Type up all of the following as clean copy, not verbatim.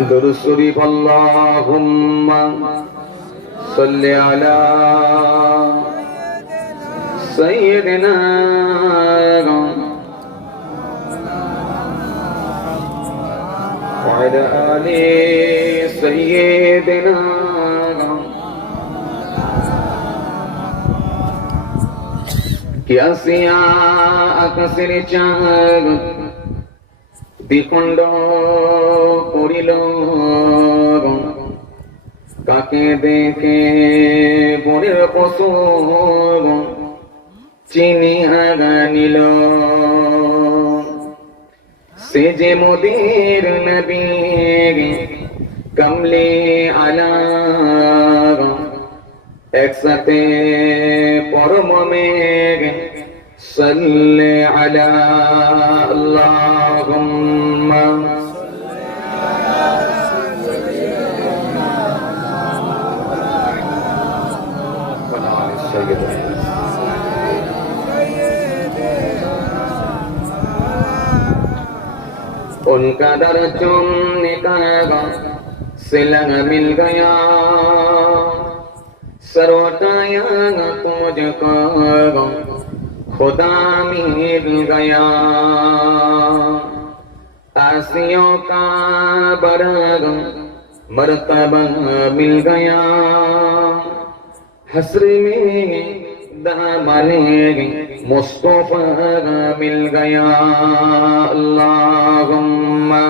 दुरूद शरीफ अल्लाहुम्मा सल्लि अला सय्यिदिना व अला आलि सय्यिदिना कियासिया आकाशेर चाँद দ্বিখণ্ড পড়িল কাকে দেখে বনের পশু চিনিয়া নিল সে যে মোদের নবী কমলে আলা একসাথে পরম মেঘ صل على اللهم उनका दर चूमने का सिलग मिल गया सरोटाया तुझको खुदा मिल गया आसियों का बरग मर्तबा मिल गया हस्र में दामने मुस्तफा मिल गया अल्लाहुम्मा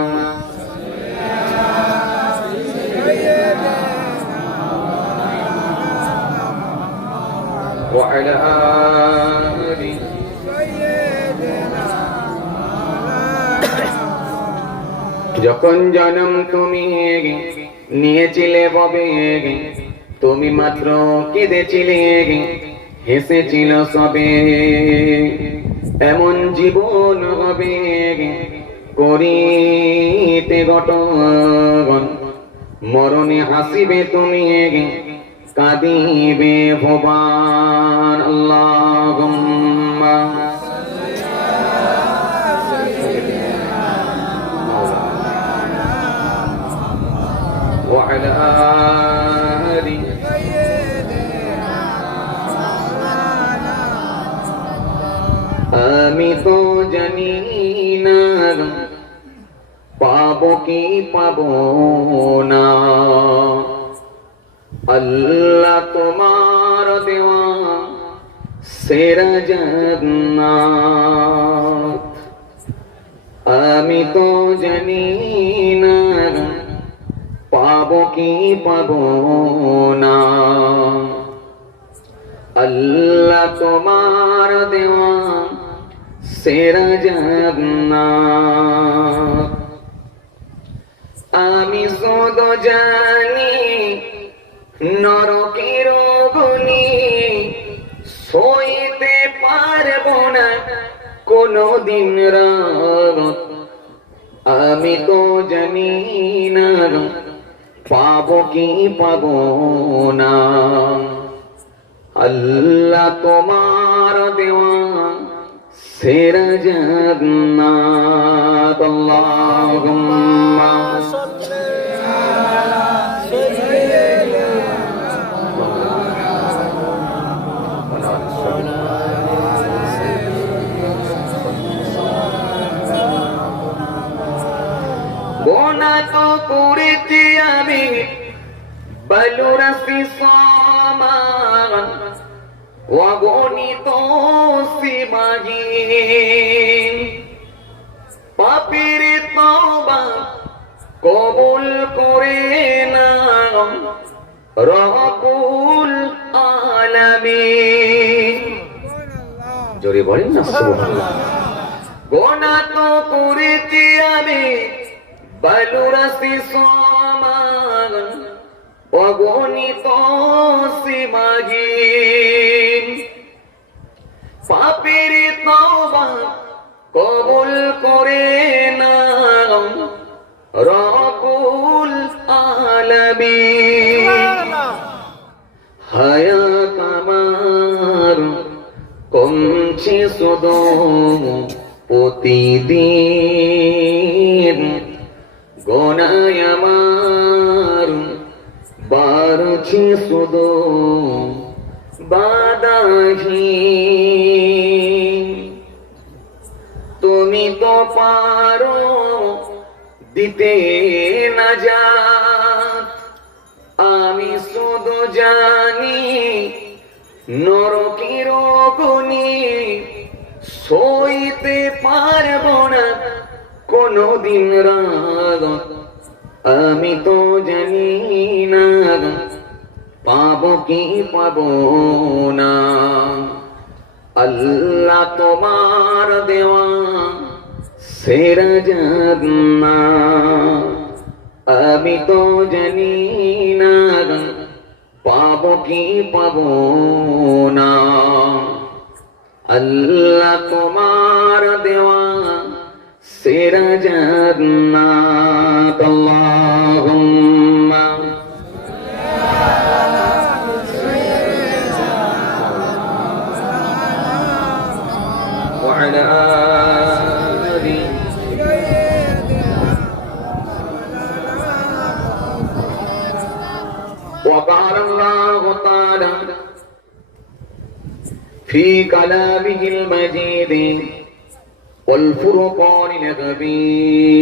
व अला যখন জন্ম তুমি নিয়েছিলে ববে তুমি মাত্র কেঁদেছিলে হেসেছিল সবে এমন জীবন হবে করিতে গঠন মরণে হাসিবে তুমি কাঁদিবে ভবান আল্লাহুম্মা وعلى آله আমি তো জানি না পাবো কি পাবো না আল্লাহ তোমার দেওয়া সেরা জান্নাত আমি তো জানি না পাবো কি পাবো না আল্লাহ তোমার দেওয়া সেরা জান্নাত আমি শুধু জানি নরকের অগ্নি সইতে পারবো না কোনদিন রাত আমি তো জানি না পাবো কি পাবো না আল্লাহ তোমার দেওয়া সেরা জান্নাত আল্লাহুম্মা গোনা তো করেছি আমি বলুরাসি সমান অগণিত সীমাহীন পাপীর তওবা কবুল করে নাও রব্বুল আলামিন জোরে বলেন না সুবহানাল্লাহ গোনা তো করেছি আমি বলুরাসি সমান অগণিত সীমাহীন পাপীর তওবা কবুল করে নাও রব্বুল আলামিন হায়াত আমার কমছে শুধু প্রতিদিন গোনায় আমার করছি শুধু বাদাহীন। তুমি তো পারো দিতে নাজাত, আমি শুধু জানি নরকের অগ্নি সইতে পারবো না কোনদিন রাগ। আমি তো জানি না পাবো কি পাবো না, আল্লাহ তোমার দেওয়া সেরা জান্নাত। আমি তো জানি না পাবো কি পাবো না, আল্লাহ তোমার দেওয়া সেরা জান্নাত। আল্লাহুম্মা ওয়া আলা আলি وقال الله تعالى في كلامه المجيد والفرقان الحميد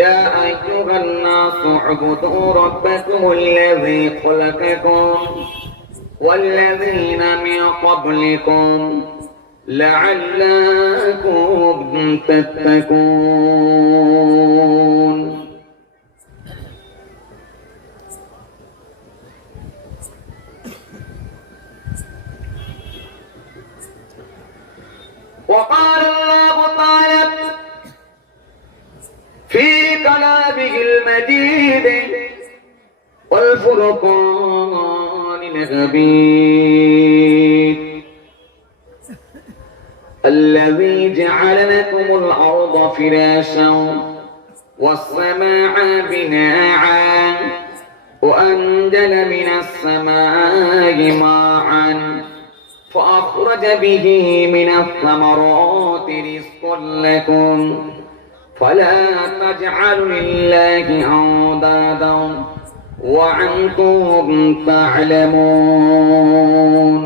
يا أيها الناس اعبدوا ربكم الذي خلقكم والذين من قبلكم لعلكم تتقون. وقال الله تعالى في كلامه المجيد والفرقان الحميد الذي جعل لكم الأرض فراشا والسماء بناء وأنزل من السماء ماء فأخرج به من الثمرات رزقا لكم فلا تجعلوا لله أندادا وأنتم تعلمون.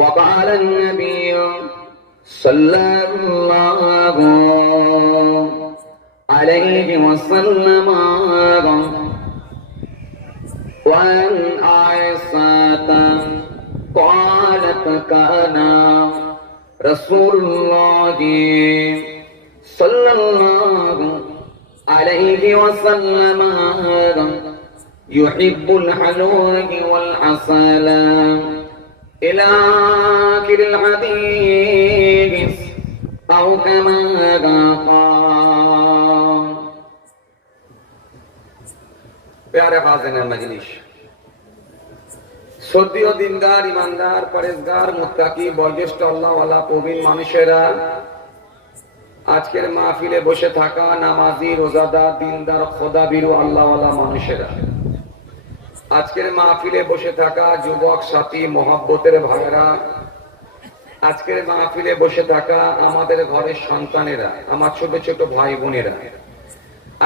وقال النبي صلى الله عليه وسلم وعن عائشة قالت كان رسول الله صلى الله عليه وسلم يحب الحلوى والعسل إلى آخر الحديث أو كما قال. प्यारे हाज़िरीन मजलिस, শ্রদ্ধেয় দিনদার ইমানদার পরেজগার মুত্তাকি বয়োজ্যেষ্ঠ আল্লাহওয়ালা প্রবীণ মানুষেরা, আজকের মাহফিলে বসে থাকা নামাজি রোজাদার দিনদার খোদাবিরু আল্লাহওয়ালা মানুষেরা, আজকের মাহফিলে বসে থাকা যুবক সাথী মোহাব্বতের ভাইরা, আজকের মাহফিলে বসে থাকা আমাদের ঘরের সন্তানেরা, আমার ছোট ছোট ভাই বোনেরা,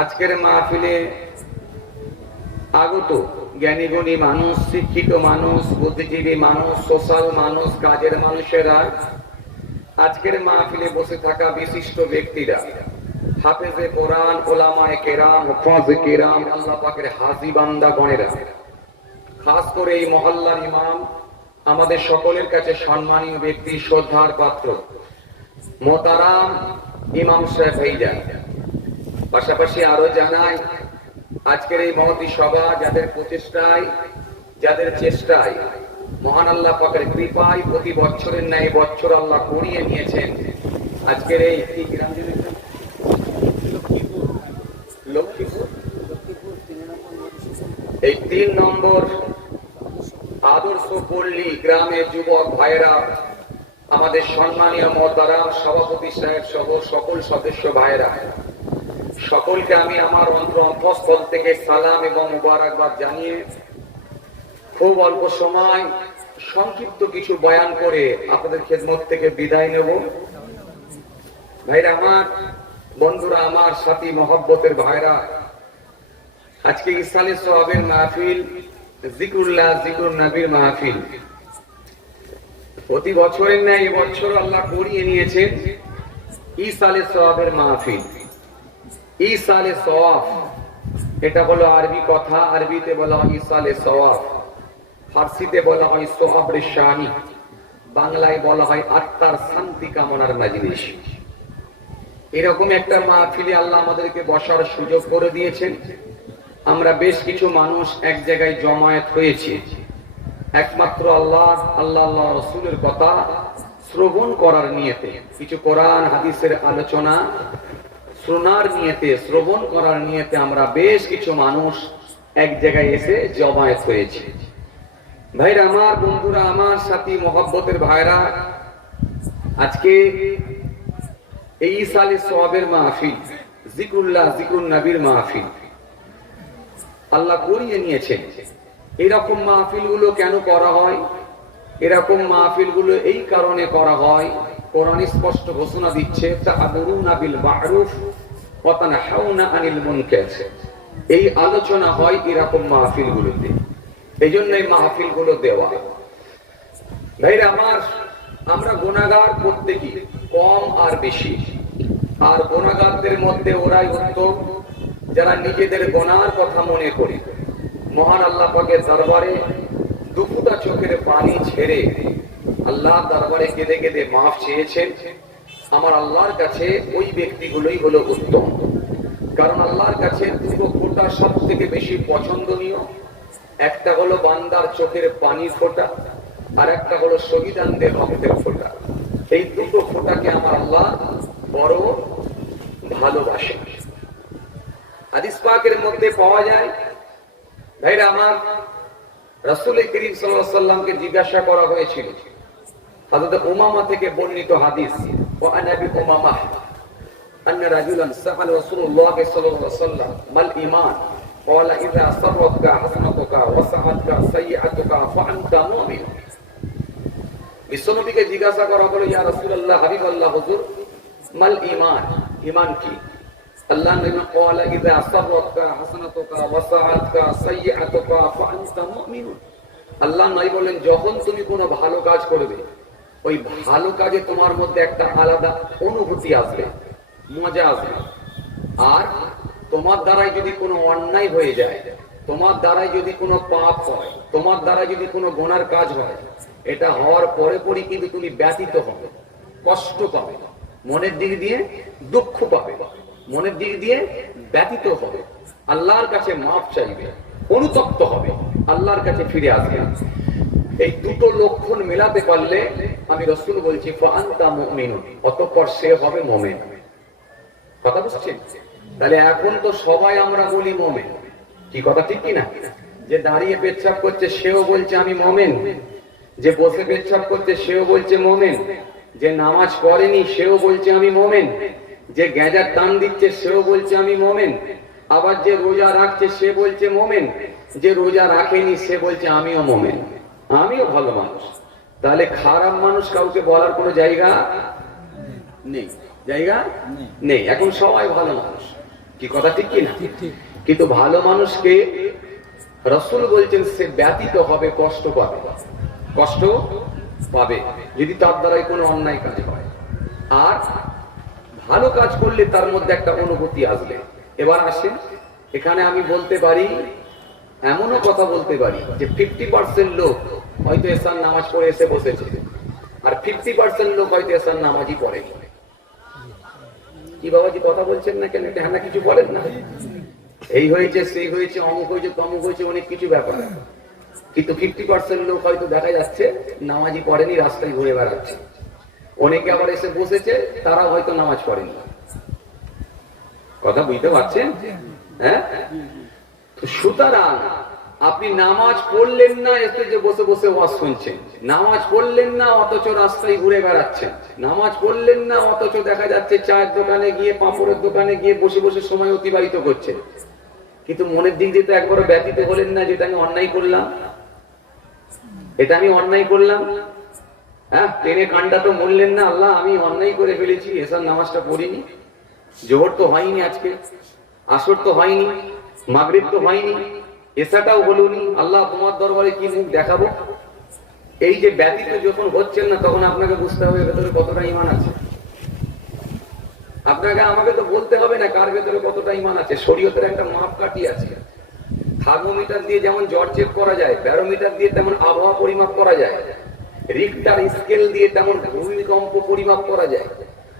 আজকের মাহফিলে আগত জ্ঞানী গুণী মানুষ, শিক্ষিত মানুষ, বুদ্ধিজীবী মানুষ, সোশ্যাল মানুষ, কাজের মানুষেরা, আজকের মাহফিলে বসে থাকা বিশিষ্ট ব্যক্তিরা, হাফেজে কোরআন, ওলামায়ে কেরাম, হুফাজে কেরাম, আল্লাহ পাকের হাজী বান্দা গণেরা, খাস করে এই মহল্লার ইমাম, আমাদের সকলের কাছে সম্মানীয় ব্যক্তি, শ্রদ্ধার পাত্র মোহতারাম ইমাম সাহেব ভাইজান, পাশাপাশি আরো জানাই আজকের এই মহতী সভা যাদের প্রচেষ্টায়, যাদের চেষ্টায়, মহান আল্লাহ পাকের কৃপায় প্রতি বছরের ন্যায় বছর আল্লাহ করিয়ে নিয়েছেন। আজকের এই লক্ষ্মীপুর এই ৩ নম্বর আদর্শ পল্লী গ্রামের যুবক ভাইয়েরা, আমাদের সম্মানীয় মোহতারাম সভাপতি সাহেব সহ সকল সদস্য ভাইয়েরা, সকলকে আমি আমার অন্তঃস্থল থেকে সালাম এবং মুবারকবাদ জানিয়ে খুব অল্প সময় সংক্ষিপ্ত কিছু বয়ান করে আপনাদের খেদমত থেকে বিদায় নেব। ভাইরা আমার, বন্ধুরা আমার, সাথী মহব্বতের ভাইরা, আজকে ইসালে সোয়াবের মাহফিল, জিকরুল্লাহ জিকরুন নবীর মাহফিল। প্রতি বছরের ন্যায় এবছর আল্লাহ করিয়ে নিয়েছেন ইসালে সোয়াবের মাহফিল। ইসালে সোয়াব এটা হলো আরবি কথা, আরবিতে বলা হয় ইসালে সোয়াব, ফার্সিতে বলা হয় সোয়াব রেশানি, বাংলায় বলা হয় আত্মার শান্তি কামনার মাজলিস। এরকম একটা মাহফিলে আল্লাহ আমাদেরকে বসার সুযোগ করে দিয়েছেন। আমরা বেশ কিছু মানুষ এক জায়গায় জমায়েত হয়েছি একমাত্র আল্লাহ রসুলের কথা শ্রবণ করার নিয়তে, কিছু কোরআন হাদিসের আলোচনা শোনার নিয়তে, শ্রবণ করার নিয়তে আমরা বেশ কিছু মানুষ এক জায়গায় এসে জমায়েত হয়েছি। ভাইরা আমার, বন্ধুরা আমার, সাথী মহব্বতের ভাইরা, আজকে এই সালে সোয়াবের মাহফিল, জিকরুল্লাহ জিকরুন নবীর মাহফিল আল্লাহ করিয়ে নিয়েছেন। এরকম মাহফিল গুলো কেন করা হয়? এরকম মাহফিল গুলো এই কারণে করা হয়, কোরআন স্পষ্ট ঘোষণা দিচ্ছে, তা'মুরুনা বিল মা'রুফ ওয়া তানহাউনা আনিল মুনকার। এই আলোচনা হয় এরকম মাহফিল গুলোতে, এই জন্য এই মাহফিল গুলো দেওয়া। ভাইরা আমার, আমরা গুনাহগার প্রত্যেকই, কম আর বেশি, আর গুনাহগারদের মধ্যে ওরাই উত্তম যারা নিজেদের গুনার কথা মনে করে মহান আল্লাহ পাকের দরবারে দুফুটা চোখের পানি ছেড়ে আল্লাহ দরবারে কেঁদে কেঁদে মাফ চেয়েছেন। আমার আল্লাহর কাছে ওই ব্যক্তিগুলোই হলো উত্তম, কারণ আল্লাহর কাছে দুটো ফোঁটা সব থেকে বেশি পছন্দনীয়। একটা হলো বান্দার চোখের পানি ফোঁটা, আর একটা হলো শহীদানদের রক্তের ফোঁটা। এই দুটো ফোঁটাকে আমার আল্লাহ বড় ভালোবাসে। হাদিস পাকের মধ্যে পাওয়া যায়, ভাইরা আমার, রাসূল করিম সাল্লাল্লাহু আলাইহি ওয়াসাল্লামকে জিজ্ঞাসা করা হয়েছিল, হযরত উমামা থেকে বর্ণিত হাদিস, ওয়া আন আবি উমামা আন্না রাজুলান সাআলা রাসূলুল্লাহ সাল্লাল্লাহু আলাইহি ওয়াসাল্লাম মাল ঈমান ক্বালা ইযা সাররাতকা হাসানাতুকা ওয়া সাআতকা সাইয়্যাতুকা ফাআনতা মুমিন। বিশ্বনবীকে জিজ্ঞাসা করা হলো, ইয়া রাসূলুল্লাহ, হাবিবাল্লাহ, হুজুর, মাল ঈমান, ঈমান কি? আল্লাহ নবী ক্বালা ইযা সাররাতকা হাসানাতুকা ওয়া সাআতকা সাইয়্যাতুকা ফাআনতা মুমিন। আল্লাহ নবী বলেন, যখন তুমি কোনো ভালো কাজ করবে, ওই ভালো কাজে তোমার মধ্যে একটা আলাদা অনুভূতি আসবে, মজা আসবে। আর তোমার দ্বারাই যদি কোনো অন্যায় হয়ে যায়, তোমার দ্বারাই যদি কোনো পাপ হয়, তোমার দ্বারা যদি কোনো গুনার কাজ হয়, এটা হওয়ার পরে পরই কিন্তু তুমি ব্যথিত হবে, কষ্ট পাবে, মনের দিক দিয়ে দুঃখ পাবে, মনের দিক দিয়ে ব্যথিত হবে, আল্লাহর কাছে মাফ চাইবে, অনুতপ্ত হবে, আল্লাহর কাছে ফিরে আসবে। এই দুটো লক্ষণ মেলাতে পারলে আমি রাসূল বলছি ফাআনতা মুমিনুন, অতঃপর সে হবে মুমিন। কথা বুঝছেন? তাহলে এখন তো সবাই আমরা বলি মুমিন, কি কথা ঠিক কি না? যে দাঁড়িয়ে পেচ্ছাপ করছে সেও বলছে আমি মুমিন, যে বসে পেচ্ছাপ করছে সেও বলছে মুমিন, যে নামাজ পড়েনি সেও বলছে আমি মুমিন, যে গেঁজার টান দিচ্ছে সেও বলছে আমি মুমিন, আবার যে রোজা রাখছে সে বলছে মুমিন, যে রোজা রাখেনি সে বলছে আমিও মুমিন, আমিও ভালো মানুষ। তাহলে খারাপ মানুষ কাউকে বলার কোনো জায়গা নেই, জায়গা নেই। এখন সবাই ভালো মানুষ, কি কথা ঠিক কি না? কিন্তু ভালো মানুষকে রাসূল বলছেন সে ব্যথিত হবে, কষ্ট পাবে, কষ্ট পাবে যদি তার দ্বারাই কোনো অন্যায় কাজ হয়। আর ভালো কাজ করলে তার মধ্যে একটা অনুভূতি আসবে। এবার আসেন, এখানে আমি বলতে পারি, এমনও কথা বলতে পারি যে 50% লোক হয়তো এসার নামাজ পড়ে এসে বসেছে, আর 50% লোক হয়তো এসার নামাজই পড়ে। কি বাবাজি কথা বলছেন না কেন? হ্যাঁ না কিছু বলেন না? এই হয়েছে, সেই হয়েছে, অমুক হয়েছে, তমুক হয়েছে, অনেক কিছু ব্যাপার। কিন্তু 50% লোক হয়তো দেখা যাচ্ছে নামাজই পড়েনি, রাস্তায় ঘুরে বেড়াচ্ছে। অনেকে আবার এসে বসেছে, তারা হয়তো নামাজ পড়েনি। কথা বুঝতে পারছেন? হ্যাঁ, সুতরাং আপনি নামাজ পড়লেন না, এতে যে বসে বসে ওয়াজ শুনছেন, নামাজ পড়লেন না অথচ রাস্তায় ঘুরে বেড়াচ্ছেন, নামাজ পড়লেন না অথচ দেখা যাচ্ছে চায়ের দোকানে গিয়ে, পাঁপড়ের দোকানে গিয়ে বসে বসে সময় অতিবাহিত করছেন। কিন্তু মনের দিক দিয়ে তো একবারও ব্যতীত হলেন না যেটা আমি অন্যায় করলাম, এটা আমি অন্যায় করলাম। হ্যাঁ, টেনে কান্ডা তো বললেন না, আল্লাহ আমি অন্যায় করে ফেলেছি, এসার নামাজটা পড়িনি, জোহর তো হয়নি, আজকে আসর তো হয়নি, মাগরিব তো হয়নি, এসাটাও হলুনি, আল্লাহ তোমার দরবারে কি মুখ দেখাবো। এই যে ব্যতীত যখন হচ্ছেন না, তখন আপনাকে বুঝতে হবে ভেতরে কতটা ঈমান আছে। আপনাকে আমাকে তো বলতে হবে না কার ভেতরে কতটা ঈমান আছে। শরীয়তের একটা মাপকাঠি আছে। থার্মোমিটার দিয়ে যেমন জ্বর চেক করা যায়, ব্যারোমিটার দিয়ে তেমন আবহাওয়া পরিমাপ করা যায়, রিক্টার স্কেল দিয়ে তেমন ভূমিকম্প পরিমাপ করা যায়।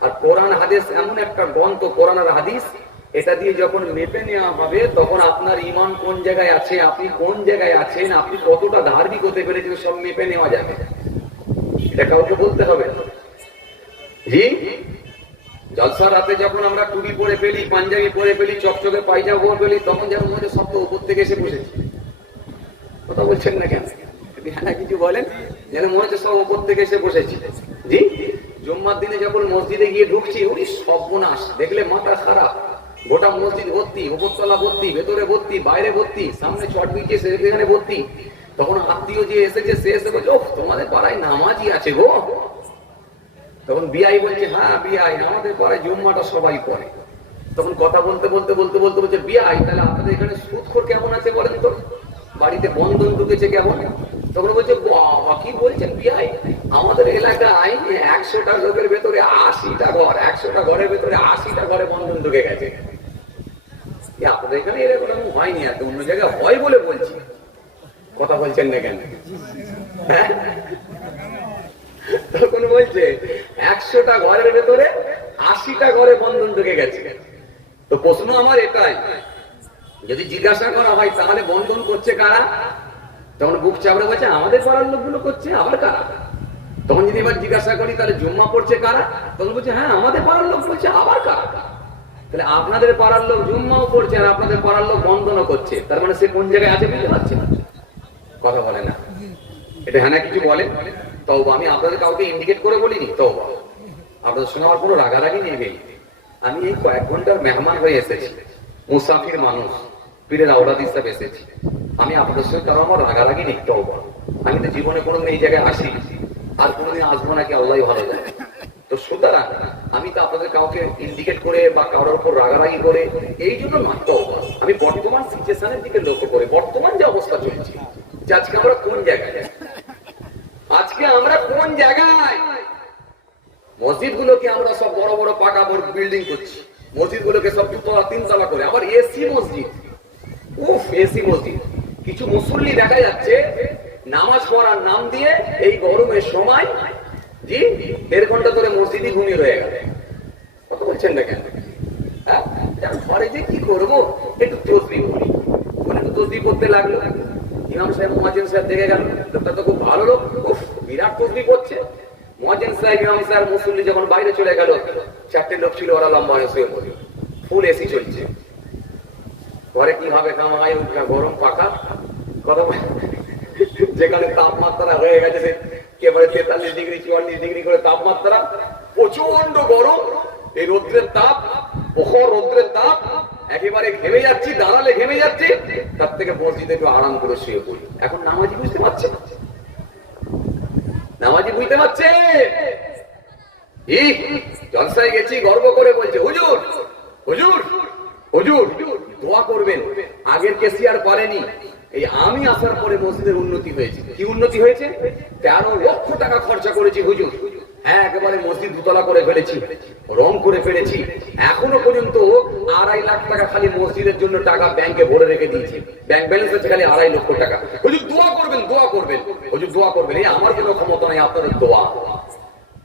আর কোরআন হাদিস এমন একটা গ্রন্থ, কোরআন আর হাদিস, এটা দিয়ে যখন মেপে নেওয়া হবে তখন আপনার ঈমান কোন জায়গায় আছে, আপনি কোন জায়গায় আছেন, আপনি কতটা ধার্মিক হতে পেরেছেন, সব মেপে নেওয়া যাবে। এটা কাউকে বলতে হবে জি। জলসা রাতে যখন আমরা টুপি পরে ফেলি, পাঞ্জাবি পরে ফেলি, চকচকে পায়জামা পরে ফেলি, তখন যেন মনে সব তো উপর থেকে এসে বসেছি। কথা বলছেন না কেন? হ্যাঁ কিছু বলেন, যেন মনে হচ্ছে সব উপর থেকে এসে বসেছি জি। জুম্মার দিনে যখন মসজিদে গিয়ে ঢুকছি, ওই সর্বনাশ, দেখলে মাথা খারাপ, গোটা মসজিদ ভর্তি, উপরতলা ভর্তি, ভেতরে ভর্তি, বাইরে ভর্তি, সামনে চট বিছিয়ে সেখানে ভর্তি। তখন আত্মীয় যে এসেছে সে এসে বলছে, ও তোমাদের পাড়ায় নামাজি আছে গো। তখন বিআই বলছে, হ্যাঁ বিআই, আমাদের পাড়ায় জুম্মাটা সবাই পড়ে। তখন কথা বলতে বলতে বলতে বলতে বলছে, বিআই তাহলে আপনাদের এখানে সুদখোর কেমন আছে বলেন তো, বাড়িতে বন্ধন ঢুকেছে কেমন? তখন বলছে, বাবা কি বলছেন বিআই, আমাদের এলাকায় 100টা লোকের ভেতরে 80টা ঘর, 100টা ঘরের ভেতরে 80টা ঘরে বন্ধন ঢুকে গেছে। আপনাদের এখানে এরকম হয়নি, এত অন্য জায়গায় হয় বলে বলছি। কথা বলছেন না কেন? হ্যাঁ, তখন বলছে 100টা ঘরের ভেতরে 80টা ঘরে বন্ধন ঢুকে গেছে। তো প্রশ্ন আমার এটাই, যদি জিজ্ঞাসা করা হয় তাহলে বন্ধন করছে কারা, তখন বুক চাপড়ে বলছে আমাদের পাড়ার লোকগুলো করছে, আবার কারা? তখন যদি এবার জিজ্ঞাসা করি তাহলে জুম্মা পড়ছে কারা, তখন বলছে হ্যাঁ আমাদের পাড়ার লোক করছে, আবার কারা? তাহলে আপনাদের পাড়ার লোক জুম্মাও পড়ছে আর আপনাদের পাড়ার লোক বন্ধনও করছে, তার মানে সে কোন জায়গায় আছে বুঝতে পারছে না। কথা বলে না, এটা হ্যাঁ কিছু বলে। তওবা, আমি আপনাদের কাউকে ইন্ডিকেট করে বলিনি, তওবা, আপনাদের সঙ্গে আমার কোনো রাগারাগি নেই। আমি এই কয়েক ঘন্টার মেহমান হয়ে এসেছি, মুসাফির মানুষ, পীরের আওলাদ হিসাবে এসেছি। আমি আপনাদের সঙ্গে কারো আমার রাগারাগি নেই, তওবা। আমি তো জীবনে কোনোদিন এই জায়গায় আসি আর কোনোদিন আসবো নাকি আল্লাহ ভালো জানে। তো সুতরাং আমি তো আপনাদের কাউকে ইন্ডিকেট করে বা কারোর উপর রাগারাগি করে এই জন্য নয়, তওবা। আমি বর্তমান সিচুয়েশনের দিকে লক্ষ্য করে, বর্তমান যে অবস্থা চলছে, যে আজকে আমরা কোন জায়গায়, আজকে আমরা কোন জায়গায়। মসজিদ গুলোকে আমরা সব বড় বড় পাকা বিল্ডিং করছি, মসজিদ গুলোকে সব 2তলা 3তলা করে, আবার এসি মসজিদ, উফ এসি মসজিদ। কিছু মুসল্লি দেখা যাচ্ছে নামাজ পড়ার নাম দিয়ে এই গরমের সময় জি 1.5 ঘন্টা ধরে মসজিদই ঘুমিয়ে রয়ে গেল। কথা বলছেন না কেন? হ্যাঁ, ঘরে যে কি করবো, একটু তসবিহ করি, একটু তসবিহ করতে লাগলো। ইমাম সাহেব মুয়াজ্জিন সাহেব দেখে গেল, লোকটা তো খুব ভালো লোক, উফ বিরাট তসবিহ করছে। মুয়াজ্জিন সাহেব, ইমাম সাহেব, মুসল্লি যখন বাইরে চলে গেল, 4টে লোক ছিল, ওরা লম্বা হয়ে শুয়ে পড়ল, ফুল এসি চলছে। ঘরে কিভাবে কামাই, গরম পাকা। কথা যেখানে তাপমাত্রা হয়ে গেছে একেবারে 43 ডিগ্রি 44 ডিগ্রি করে তাপমাত্রা, প্রচন্ড গরম, এই রৌদ্রের তাপ, প্রখর রৌদ্রের তাপ, একেবারে ঘেমে যাচ্ছি, দাঁড়ালে ঘেমে যাচ্ছি, তার থেকে মসজিদে একটু আরাম করে শুয়ে পড়ি। এখন নামাজি বুঝতে পারছে, নামাজি বুঝতে পারছে। জলসায় গেছি, গর্ব করে বলছে, হুজুর হুজুর হুজুর দোয়া করবেন, আগের কেসি আর পারেনি, এই আমি আসার পরে মসজিদের উন্নতি হয়েছে। কি উন্নতি হয়েছে? 13 লক্ষ টাকা খরচা করেছি হুজুর। হ্যাঁ, একেবারে মসজিদ 2তলা করে ফেলেছি, রং করে ফেলেছি। এখনো পর্যন্ত 2.5 লাখ টাকা খালি মসজিদের জন্য টাকা ব্যাংকে ভরে রেখে দিয়েছি, ব্যাংক ব্যালেন্স আছে খালি 2.5 লক্ষ টাকা। হুজুর দোয়া করবেন, দোয়া করবেন, হুজুর দোয়া করবেন। এই আমার কোনো ক্ষমতা নাই, আপনাদের দোয়া।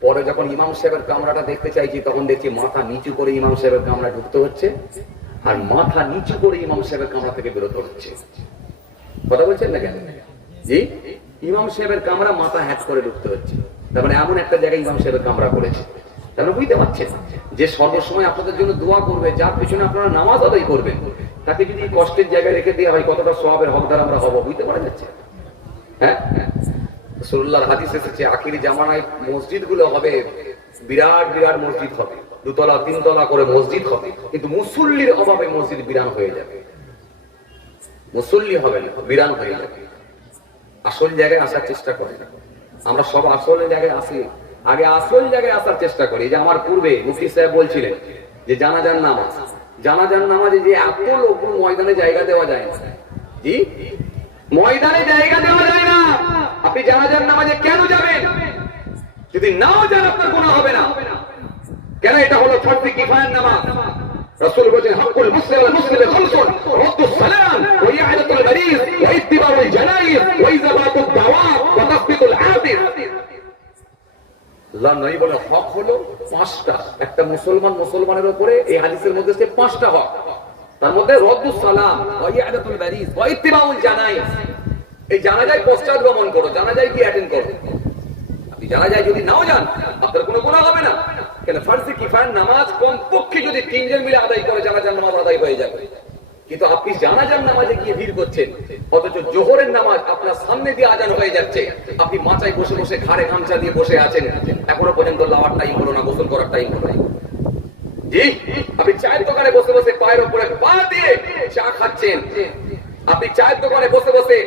পরে যখন ইমাম সাহেবের কামরাটা দেখতে চাইছি, তখন দেখছি মাথা নিচু করে ইমাম সাহেবের কামরা ঢুকতে হচ্ছে, আর মাথা নিচু করে ইমাম সাহেবের কামরা থেকে বেরোতে হচ্ছে। কথা বলছেন না কেন? জি, ইমাম সাহেবের কামরা মাথা হ্যাট করে ঢুকতে হচ্ছে। তার মানে এমন একটা জায়গায় ইমাম সাহেবের কামরা করেছে। তাহলে বুঝতে পারছেন যে সর্বসময় আপনাদের জন্য দোয়া করবে, যার পিছনে আপনারা নামাজ আদায় করবেন, তাকে যদি কষ্টের জায়গায় রেখে দেওয়া হয় কতটা সওয়াবের হকদার আমরা হব বুঝতে পারা যাচ্ছে। হ্যাঁ, রাসূলুল্লাহর হাদিস এসেছে আখিরি জামানায় মসজিদগুলো হবে বিরাট বিরাট মসজিদ হবে, 2 তলা 3 তলা করে মসজিদ হবে, কিন্তু মুসল্লির অভাবে মসজিদ বিরান হয়ে যাবে। মুসল্লি হবে না, বিরান হয়ে যাবে। আসল জায়গায় আসার চেষ্টা করি না আমরা, সব আসল জায়গায় আসি, আগে আসল জায়গায় আসার চেষ্টা করি। যে আমার পূর্বে মুফতি সাহেব বলছিলেন যে জানাজার নামাজে যে এত লোক ময়দানে জায়গা দেওয়া যায় না, জি ময়দানে জায়গা দেওয়া যায় না। আপনি জানাজার নামাজে কেন যাবেন? যদি নাও যান আপনার গুনাহ হবে না। কেন? এটা হলো ফরজে কিফায়ার নামাজ। রাসূল বলেন হকুল মুসলিম ওয়াল মুসলিম খামসুন, রাদ্দুস সালাম ওয়া ইয়াদাতুল মারিজ ওয়া ইত্তিবাউল জানাইজ ওয়া ইজাবাতুদ দাওয়াত ওয়া তাসবিতুল আতির। আল্লাহ নবী বলে হক হলো 5টা। একটা মুসলমানের উপরে এই হাদিসের মধ্যে আছে 5টা হক। তার মধ্যে রাদ্দুস সালাম ওয়া ইয়াদাতুল মারিজ ওয়া ইত্তিবাউল জানাইজ, এই জানাজায় পশ্চাৎগমন করো, জানাজায় কি অ্যাটেন্ড করো। আপনি জানাজায় যদি নাও যান আপনার কোনো গুনাহ হবে না। কেন? ফরজে কিফায়ার নামাজ কমপক্ষে যদি 3 জন মিলে আদায় করে জানাজার নামাজ আদায় হয়ে যাবে। কিন্তু আপনি জানাজার নামাজে গিয়ে ভিড় করছেন, অথচ জোহরের নামাজ আপনার সামনে দিয়ে আজান হয়ে যাচ্ছে, আপনি মাচায় বসে বসে ঘাড়ে গামছা দিয়ে বসে আছেন, এখনো পর্যন্ত লাওয়ার টাইম হলো না, গোসল করার টাইম হলো না। জি, আপনি চায়ের দোকানে বসে বসে পায়ের উপরে পা দিয়ে চা খাচ্ছেন, আপনি চায়ের দোকানে বসে বসে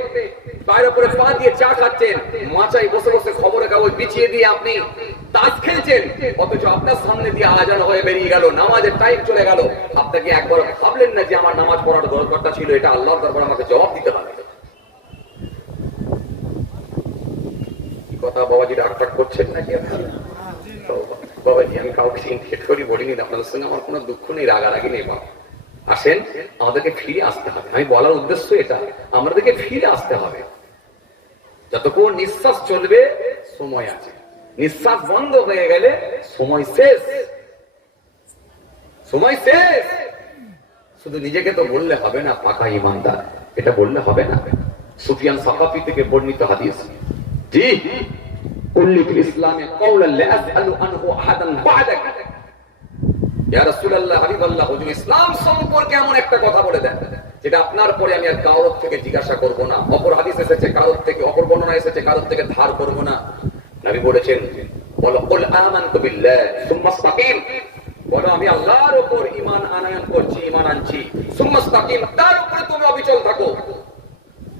পায়ের উপরে পা দিয়ে চা খাচ্ছেন, মাচায় বসে বসে খবরের কাগজ বিছিয়ে দিয়ে আপনি তাস খেলছেন, অথচ আপনার সামনে দিয়ে আজান হয়ে বেরিয়ে গেল, নামাজের টাইম চলে গেল। আপনাকে একবার ভাবলেন না যে আমার নামাজ পড়ার দরকারটা ছিল, এটা আল্লাহর দরবারে আমাকে জবাব দিতে হবে। কি কথা বাবাজি, রাগ করছেন নাকি? বাবাজি আমি কাউকে ইনভাইট করি বলিনি, আপনাদের সঙ্গে আমার কোনো দুঃখ নেই, রাগারাগি নেই। বাবা আসেন, আমাদেরকে ফিরে আসতে হবে। আমি বলার উদ্দেশ্য এটা, আমাদেরকে ফিরে আসতে হবে। যতক্ষণ নিঃশ্বাস চলবে সময় আছে, নিঃশ্বাস বন্ধ হয়ে গেলে সময় শেষ, সময় শেষ। শুধু নিজেকে তো বললে হবে না পাকা ঈমানদার, এটা বললে হবে না। সুফিয়ান সাকাফি থেকে বর্ণিত হাদিস, জি কুল্লি ফিল ইসলামে কাওলান লা আসআলু আনহু আহাদান বা'দাক। ইয়া রাসূলুল্লাহ, হাবিবাল্লাহ, হুজুর ইসলাম সম্পর্কে এমন একটা কথা বলে দেন যেটা আপনার পরে আমি আর কারোর থেকে জিজ্ঞাসা করব না। অপর হাদিস এসেছে কারোর থেকে, অপর বর্ণনা এসেছে কারোর থেকে ধার করব না। নবী বলেছেন বলো কুল আমানতু বিল্লাহ সুম্মা ইসতাকিম, বলো আমি আল্লাহর উপর ঈমান আনয়ন করছি, ঈমান আনছি, সুম্মা ইসতাকিম, তার উপরে তুমি অবিচল থাকো,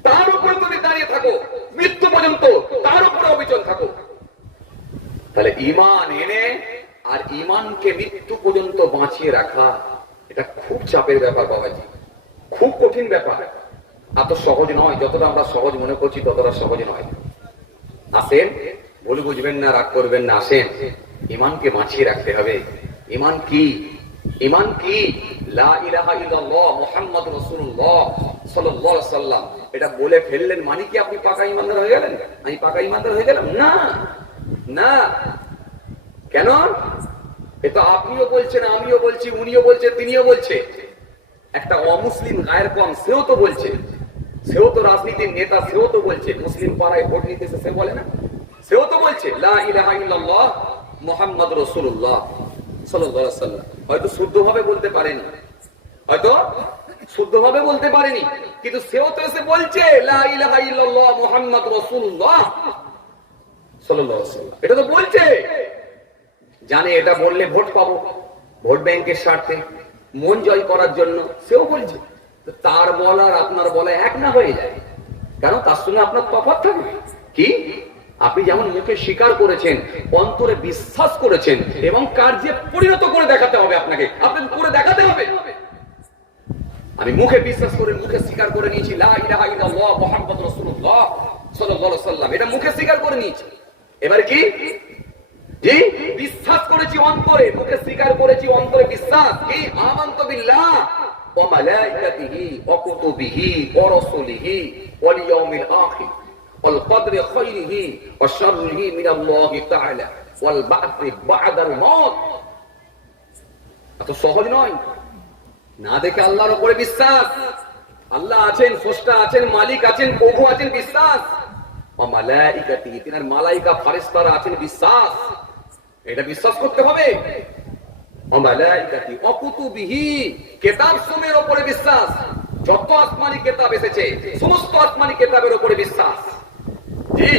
তার উপরে তুমি দাঁড়িয়ে থাকো মৃত্যু পর্যন্ত, তার উপরে অবিচল থাকো। তাহলে ঈমান এনে আর ঈমানকে মৃত্যু পর্যন্ত বাঁচিয়ে রাখা, এটা খুব চাপের ব্যাপার বাবাজি, খুব কঠিন ব্যাপার। এত সহজ নয়, যতটা আমরা সহজ মনে করছি ততটা সহজ নয়। আসেন, ভুল বুঝবেন না, রাগ করবেন না, আসেন, ঈমানকে বাঁচিয়ে রাখতে হবে। ঈমান কি? ঈমান কি? লা ইলাহা ইল্লাল্লাহ মুহাম্মাদুর রাসূলুল্লাহ সাল্লাল্লাহু আলাইহি সাল্লাম, এটা বলে ফেললেন মানে কি আপনি পাকা ঈমানদার হয়ে গেলেন? আমি পাকা ঈমানদার হয়ে গেলাম? না না। কেন? এটা আপনিও বলছেন, আমিও বলছি, উনিও বলছে, তিনিও বলছে। একটা অমুসলিম গায়ের কম সেও তো বলছে, সেও তো রাজনীতির নেতা, সেও তো বলছে, মুসলিম পাড়ায় ভোট নিতে সে বলে না, সেও তো বলছে লা ইলাহা ইল্লাল্লাহ মুহাম্মাদুর রাসূলুল্লাহ সাল্লাল্লাহু আলাইহি সাল্লাম। হয়তো শুদ্ধভাবে বলতে পারেনি, হয়তো শুদ্ধভাবে বলতে পারেনি, কিন্তু সেও তো এসে বলছে লা ইলাহা ইল্লাল্লাহ মুহাম্মাদুর রাসূলুল্লাহ সাল্লাল্লাহু আলাইহি সাল্লাম, এটা তো বলছে। জানে এটা বললে ভোট পাবো, ভোট ব্যাংকের স্বার্থে, মন জয় করার জন্য সেও বলছে। তার বলা আর আপনার বলা এক না হয়ে যায়, কারণ তার সঙ্গে আপনার তফাৎ থাকবে। কি? আপনি যেমন মুখে স্বীকার করেছেন, অন্তরে বিশ্বাস করেছেন, এবং কার্যে পরিণত করে দেখাতে হবে। আপনাকে আপনাকে করে দেখাতে হবে। আমি মুখে বিশ্বাস করে, মুখে স্বীকার করে নিয়েছি লা ইলাহা ইল্লাল্লাহ মুহাম্মাদুর রাসূলুল্লাহ সাল্লাল্লাহু আলাইহি সাল্লাম, এটা মুখে স্বীকার করে নিয়েছি। এবারে কি? জি বিশ্বাস করেছি অন্তরে, মুখে স্বীকার করেছি অন্তরে বিশ্বাস। কি? আমানতু বিল্লাহ ওয়া মালাইকাতিহি ওয়া কুতুবিহি ওয়া রাসূলিহি ওয়াল ইয়াউমিল আখির ওয়াল কদরি খাইরিহি ওয়া শাররিহি মিনাল্লাহি তাআলা ওয়াল বা'থি বা'দাল মাউত। এত সহজ নয়। না দেখে আল্লাহর উপরে বিশ্বাস, আল্লাহ আছেন, স্রষ্টা আছেন, মালিক আছেন, প্রভু আছেন, বিশ্বাস। ওয়া মালাইকাতিহি, তিনার মালাইকা ফেরেশতারা আছেন, বিশ্বাস। এটা বিশ্বাস করতে হবে। ওয়া মালাইকাতিহি ওয়া কুতুবিহি, কিতাব সমূহের উপরে বিশ্বাস। যত আসমানি কিতাব এসেছে সমস্ত আসমানি কিতাবের উপরে বিশ্বাস। জি,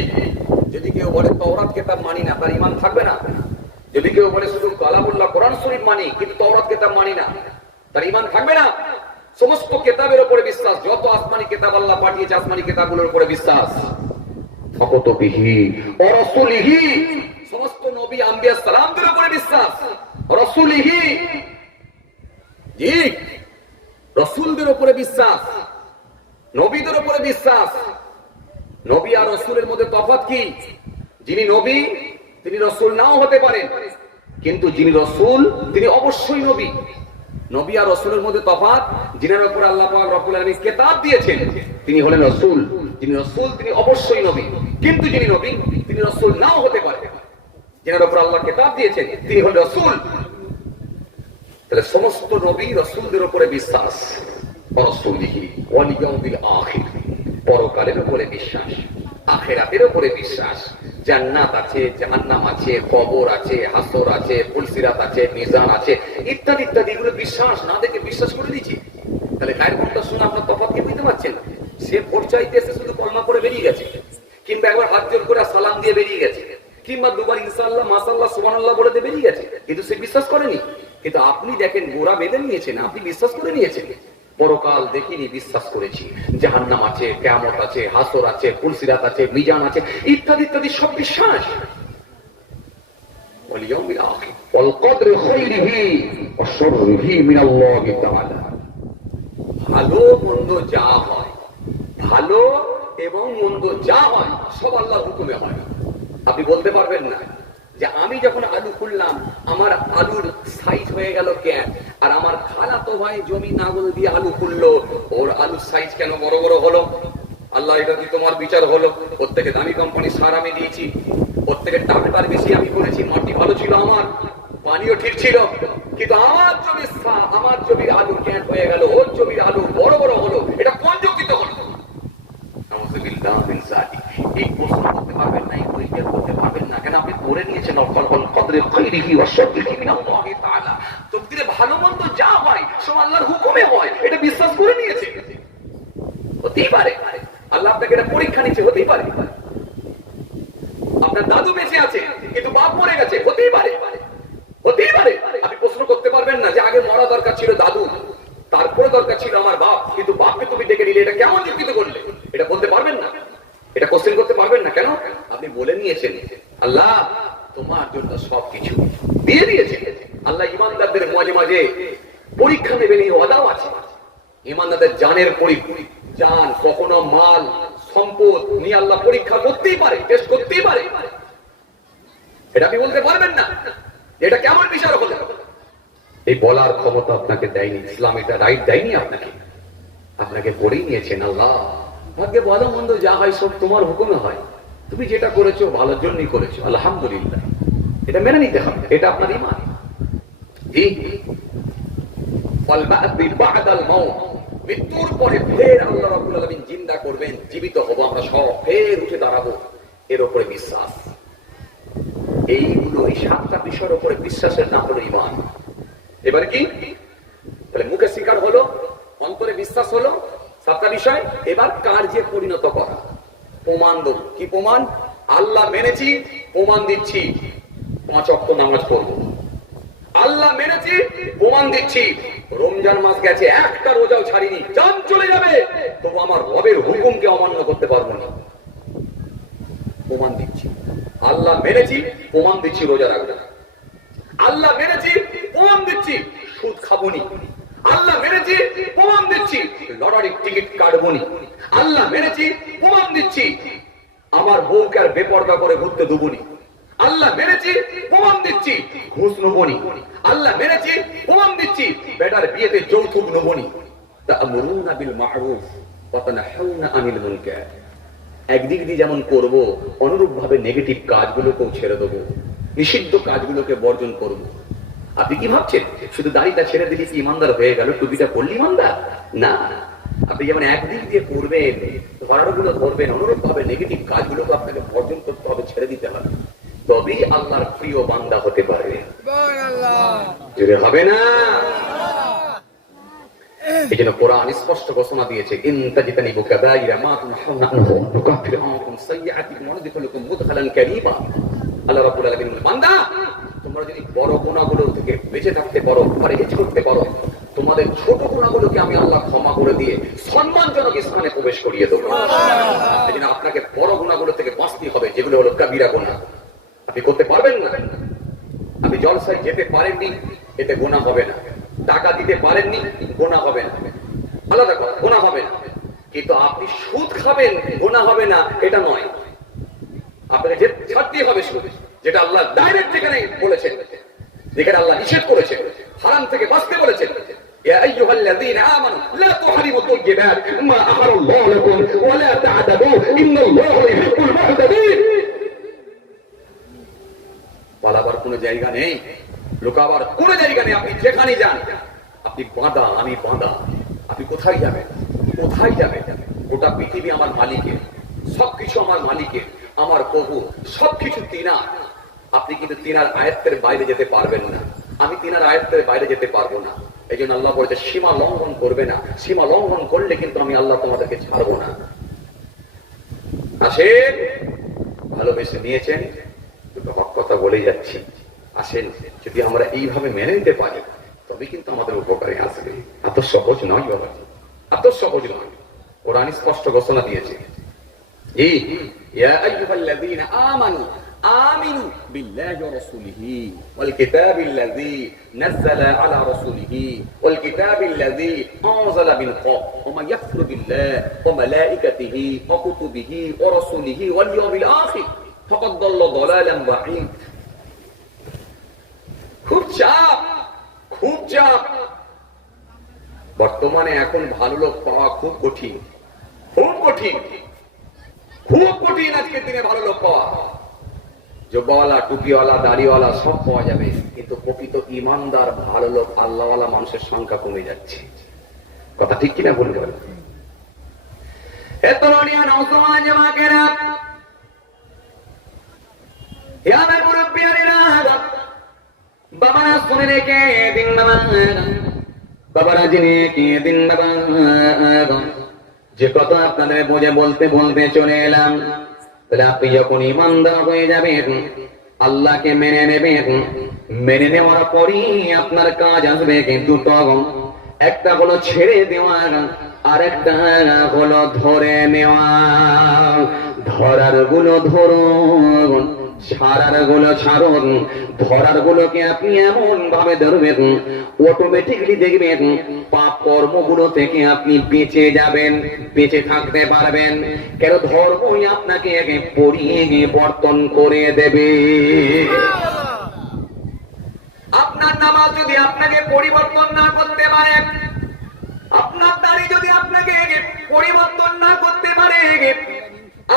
যদি কেউ বলে তাওরাত কিতাব মানি না, তার ঈমান থাকবে না। যদি কেউ বলে শুধু কালামুল্লাহ কোরআন শরীফ মানি কিন্তু তাওরাত কিতাব মানি না, তার ঈমান থাকবে না। সমস্ত কিতাবের উপরে বিশ্বাস, যত আসমানি কিতাব আল্লাহ পাঠিয়েছে আসমানি কিতাবগুলোর উপরে বিশ্বাস। ফাকুতুবিহি ওয়া রাসূলিহি, সমস্ত নবী আম্বিয়া সালামদের উপরে বিশ্বাস। রাসূলিহি, জি, রাসূলদের উপরে বিশ্বাস, নবীদের উপরে বিশ্বাস। নবী আর রাসূলের মধ্যে তফাৎ কি? যিনি নবী তিনি রাসূল নাও হতে পারেন, কিন্তু যিনি রাসূল তিনি অবশ্যই নবী। নবী আর রাসূলের মধ্যে তফাৎ, যিনার উপর আল্লাহ পাক রব্বুল আলামিন কিতাব দিয়েছেন তিনি হলেন রাসূল। যিনি রাসূল তিনি অবশ্যই নবী, কিন্তু যিনি নবী তিনি রাসূল নাও হতে পারেন। যিনার উপর আল্লাহ কিতাব দিয়েছেন তিনি হলেন রাসূল। তাহলে সমস্ত নবী রাসূলদের উপরে বিশ্বাস। রাসূলিহি ওয়াল ইয়াউমিল আখির, পরকালের উপরে বিশ্বাস, আখিরাতের উপরে বিশ্বাস। জান্নাত আছে, জাহান্নাম আছে, কবর আছে, হাসর আছে, ফুলসিরাত আছে, মিজান আছে, ইত্যাদি ইত্যাদি। এগুলো বিশ্বাস না দেখে বিশ্বাস করে দিচ্ছি। তাহলে গায়ের কোনটা শুনে আপনার তফাৎ কি বুঝতে পারছেন? সে পরিচয়তে এসে শুধু কলমা করে বেরিয়ে গেছে, কিংবা একবার হাত জোর করে সালাম দিয়ে বেরিয়ে গেছে, কিংবা দুবার ইনশাআল্লাহ মাশাআল্লাহ সুবহানাল্লাহ বলে দিয়ে বেরিয়ে গেছে, কিন্তু সে বিশ্বাস করেনি। কিন্তু আপনি দেখেন গোড়া বেঁধে নিয়েছেন, আপনি বিশ্বাস করে নিয়েছেন। পরকাল দেখিনি, বিশ্বাস করেছি। জাহান্নাম আছে, কিয়ামত আছে, হাসর আছে, ফুলসিরাত আছে, মিজান আছে, ইত্যাদি ইত্যাদি সব বিশ্বাস। ওয়াল ইয়াউমিল আখির ওয়াল কদরি খায়রিহি ওয়া শাররিহি মিনাল্লাহি তাআলা। ভালো মন্দ যা হয়, ভালো এবং মন্দ যা হয় সব আল্লাহর হুকুমে হয়। আপনি বলতে পারবেন না যে আমি যখন আলু খুললাম আমার আলুর সাইজ হয়ে গেল কেন, আর আমার খালাতো ভাই জমি নাঙল দিয়ে আলু খুললো, ওর আলুর সাইজ কেন বড় বড় হলো? আল্লাহ, এটা কি তোমার বিচার হলো? ওর থেকে দামি কোম্পানি সার আমি দিয়েছি, ওর থেকে টাকার বেশি আমি করেছি, মাটি ভালো ছিল আমার, পানিও ঠিক ছিল, কিন্তু আমার জমির আলু কেন হয়ে গেল, ওর জমির আলু বড় বড় হলো? এটা কোন যুক্তিতে হলো? এই প্রশ্ন করতে পারবেন না, এই পরীক্ষা করতে পারবেন না, কেন? আপনি করে নিয়েছেন তকদিরে ভালো মন্দ যা হয় সব আল্লাহর হুকুমে হয়, এটা বিশ্বাস করে নিয়েছে। হতেই পারে আল্লাহ আপনাকে এটা পরীক্ষা নিচ্ছে, হতেই পারে আপনার দাদু বেঁচে আছে কিন্তু বাপ মরে গেছে, হতেই পারে, হতেই পারে। আপনি প্রশ্ন করতে পারবেন না যে আগে মরা দরকার ছিল দাদু, তারপরে দরকার ছিল আমার বাপ, কিন্তু বাপকে তুমি ডেকে নিলে, এটা কেমন যুক্তিতে করলে? এটা বলতে পারবেন না, এটা কোশ্চেন করতে পারবেন না। কেন? আপনি বলে নিয়েছেন আল্লাহ তোমার জন্য সবকিছু দিয়ে দিয়েছে। আল্লাহ ইমানদারদের মাঝে মাঝে পরীক্ষা নেবেন, এই ওয়াদাও আছে। ইমানদারদের জানের জান, কখনো মাল সম্পদ নিয়ে আল্লাহ পরীক্ষা করতেই পারে, টেস্ট করতেই পারে। এটা আপনি বলতে পারবেন না এটা কেমন বিচার হলো। এই বলার ক্ষমতা আপনাকে দেয়নি ইসলাম, এটা রাইট দেয়নি আপনাকে, আপনাকে পড়েই নিয়েছেন। আল্লাহ ভাগ্যে ভালো মন্দ যা হয় সব তোমার হুকুমে হয়, তুমি যেটা করেছো ভালোর জন্যই করেছো, আলহামদুলিল্লাহ, এটা মেনে নিতে হবে, এটা আপনার ঈমান। মৃত্যুর পরে ফের আল্লাহ রাব্বুল আলামিন জিন্দা করবেন, জীবিত হব আমরা সব, ফের উঠে দাঁড়াবো, এর উপরে বিশ্বাস। এইগুলো, এই 7টা বিষয়ের উপরে বিশ্বাসের নাম হলো ঈমান। এবারে কি? তাহলে মুখে স্বীকার হলো, অন্তরে বিশ্বাস হলো, 7টা বিষয়। এবার কার্যে পরিণত করা, প্রমাণ দেব। কি প্রমাণ? আল্লাহ মেনেছি, প্রমাণ দিচ্ছি 5 ওয়াক্ত নামাজ পড়ব। আল্লাহ মেনেছি, প্রমাণ দিচ্ছি রমজান মাস গেছে একটা রোজাও ছাড়িনি, জান চলে যাবে তবু আমার রবের হুকুমকে অমান্য করতে পারবো না, প্রমাণ দিচ্ছি। আল্লাহ মেনেছি, প্রমাণ দিচ্ছি রোজা রাখবো। আল্লাহ মেনেছি, প্রমাণ দিচ্ছি সুদ খাবনি। আল্লাহ মেনেছি, প্রমাণ দিচ্ছি লটারির টিকিট কাটবনি। আল্লাহ মেনেছি, প্রমাণ দিচ্ছি আমার বউকে আর বেপরদা করে ঘুরতে দেবনি। আল্লাহ মেনেছি, প্রমাণ দিচ্ছি ঘুষ নেবনি। আল্লাহ মেনেছি, প্রমাণ দিচ্ছি বেটার বিয়েতে যৌতুক নেবনি। তা'মুরুনা বিল মা'রুফ ওয়া তানহাউনা আনিল মুনকার। একদিক দিয়ে যেমন করব, অনুরূপ ভাবে নেগেটিভ কাজগুলোকেও ছেড়ে দেবো, নিষিদ্ধ কাজগুলোকে বর্জন করব। আপনি কি ভাবছেন শুধু দাড়িটা ছেড়ে দিলে কি ইমানদার হয়ে গেল, টুপিটা পরলি ইমানদার? না, আপনি যেমন একদিক দিয়ে করবেন, ধরাগুলো ধরবেন, অনুরূপ ভাবে নেগেটিভ কাজগুলোকে আপনাকে বর্জন করতে হবে, ছেড়ে দিতে হবে, তবেই আল্লাহর প্রিয় বান্দা হতে পারবে। জোরে হবে না? এইজন্য কোরআন স্পষ্ট ঘোষণা দিয়েছে, ইন তাজতানিবু কাবাইরা মা তুনহাউনা আনহু নুকাফির আনকুম সাইয়্যাতিকুম ওয়া নুদখিলুকুম মুদখালান কারীমা। আল্লাহ রাব্বুল আলামিন বলেন, বান্দা তোমরা যদি বড় গুনাহগুলো থেকে বেঁচে থাকতে পারো, পরহেজ করতে পারো, তোমাদের ছোট গুনাহগুলোকে আমি আল্লাহ ক্ষমা করে দিয়ে সম্মানজনক স্থানে প্রবেশ করিয়ে দেবো। এইজন্য আপনাকে বড় গুনাহগুলো থেকে বাঁচতে হবে, যেগুলো হলো কাবীরা গুনাহ। আপনি করতে পারবেন না, আপনি জলসায় যেতে পারেননি, এতে গুনাহ হবে না। টাকা দিতে পারেননি, গুনাহ হবে না, আলাদা কথা, গুনাহ হবে না। কিন্তু আপনি সুদ খাবেন, গুনাহ হবে না এটা নয়। আপনাকে যে ছাড়তে হবে সুদ, যেটা আল্লাহ ডাইরেক্ট যেখানে বলেছেন, যেখানে আল্লাহ নিষেধ করেছেন, হারাম থেকে বাঁচতে বলেছেন। ইয়া আইয়ুহাল্লাযীনা আমানু লা তুহারিমু তাইয়্যিবাত মা আহারাল্লাহু লাকুম ওয়া লা তা'তাদু ইন্নাল্লাহা ইউহিব্বুল মু'তাদিন। পালাবার কোনো জায়গা নেই, লুকাবার কোনো জায়গা নেই। আপনি যেখানে যান, আপনি বাঁধা, আমি বাঁধা। আপনি কোথায় যাবেন? কোথায় যাবেন? গোটা পৃথিবী আমার মালিকের, সবকিছু আমার মালিকের, আমার প্রভু, সবকিছু তিনার। আপনি কিন্তু তিনার আয়ত্তের বাইরে যেতে পারবেন না, আমি তিনার আয়ত্তের বাইরে যেতে পারবো না। এই জন্য আল্লাহ বলেছে, সীমা লঙ্ঘন করবে না। সীমা লঙ্ঘন করলে কিন্তু আমি আল্লাহ তোমাদেরকে ছাড়বো না। আসেন, ভালোবেসে নিয়েছেন, হক কথা বলে যাচ্ছি। আসেন, যদি আমরা এইভাবে মেনে নিতে পারি, তবে কিন্তু আমাদের উপকারে আসবে। এত সহজ নয় বাবা, এত সহজ নয়। কোরআন স্পষ্ট ঘোষণা দিয়েছে, ইয়া আইয়ুহাল্লাযীনা আমানু আমিনু বিল্লাহি ওয়া রাসূলিহি ওয়াল কিতাবিল্লাযী নাযালা আলা রাসূলিহি ওয়াল কিতাবিল্লাযী আনজালা মিন ক্বাব ওয়া মান ইয়াকফুর বিল্লাহি ওয়া মালাইকাতিহি ওয়া কুতুবিহি ওয়া রাসূলিহি ওয়াল ইয়াউমিল আখির ফাকাদ দাল্লা দালালান বাঈদ। খুব চাপ, খুব চাপ। বর্তমানে এখন ভালো লোক পাওয়া খুব কঠিন, খুব কঠিন, খুব কঠিন। আজকের দিনে ভালো লোক পাওয়া, জুব্বাওয়ালা, টুপিওয়ালা, দাড়িওয়ালা সব পাওয়া যাবে, কিন্তু প্রকৃত ইমানদার ভালো লোক, আল্লাহওয়ালা মানুষের সংখ্যা কমে যাচ্ছে। কথা ঠিক কিনা বলতে পারেন? বাবারা শুনে রেখে দিন, বাবারা জেনে রেখে দিন, বাবা যে কথা আপনাদের বুঝে বলতে বলতে চলে এলাম। তাহলে আপনি যখন ইমানদার হয়ে যাবেন, আল্লাহকে মেনে নেবেন, মেনে নেওয়ার পরই আপনার কাজ আসবে কিন্তু তখন। একটা হলো ছেড়ে দেওয়া, আর একটা হলো ধরে নেওয়া। ধরার গুলো ধরুন, ছাড়ার গুলো ছাড়ুন। ধরার গুলোকে আপনি এমন ভাবে ধরবেন, অটোমেটিকলি দেখবেন পাপ কর্মগুলো থেকে আপনি বেঁচে যাবেন, বেঁচে থাকতে পারবেন। কেন? ধর্মই আপনাকে পরিবর্তন করে দেবে। আপনার নামাজ যদি আপনাকে পরিবর্তন না করতে পারে, আপনার দাড়ি যদি আপনাকে পরিবর্তন না করতে পারে,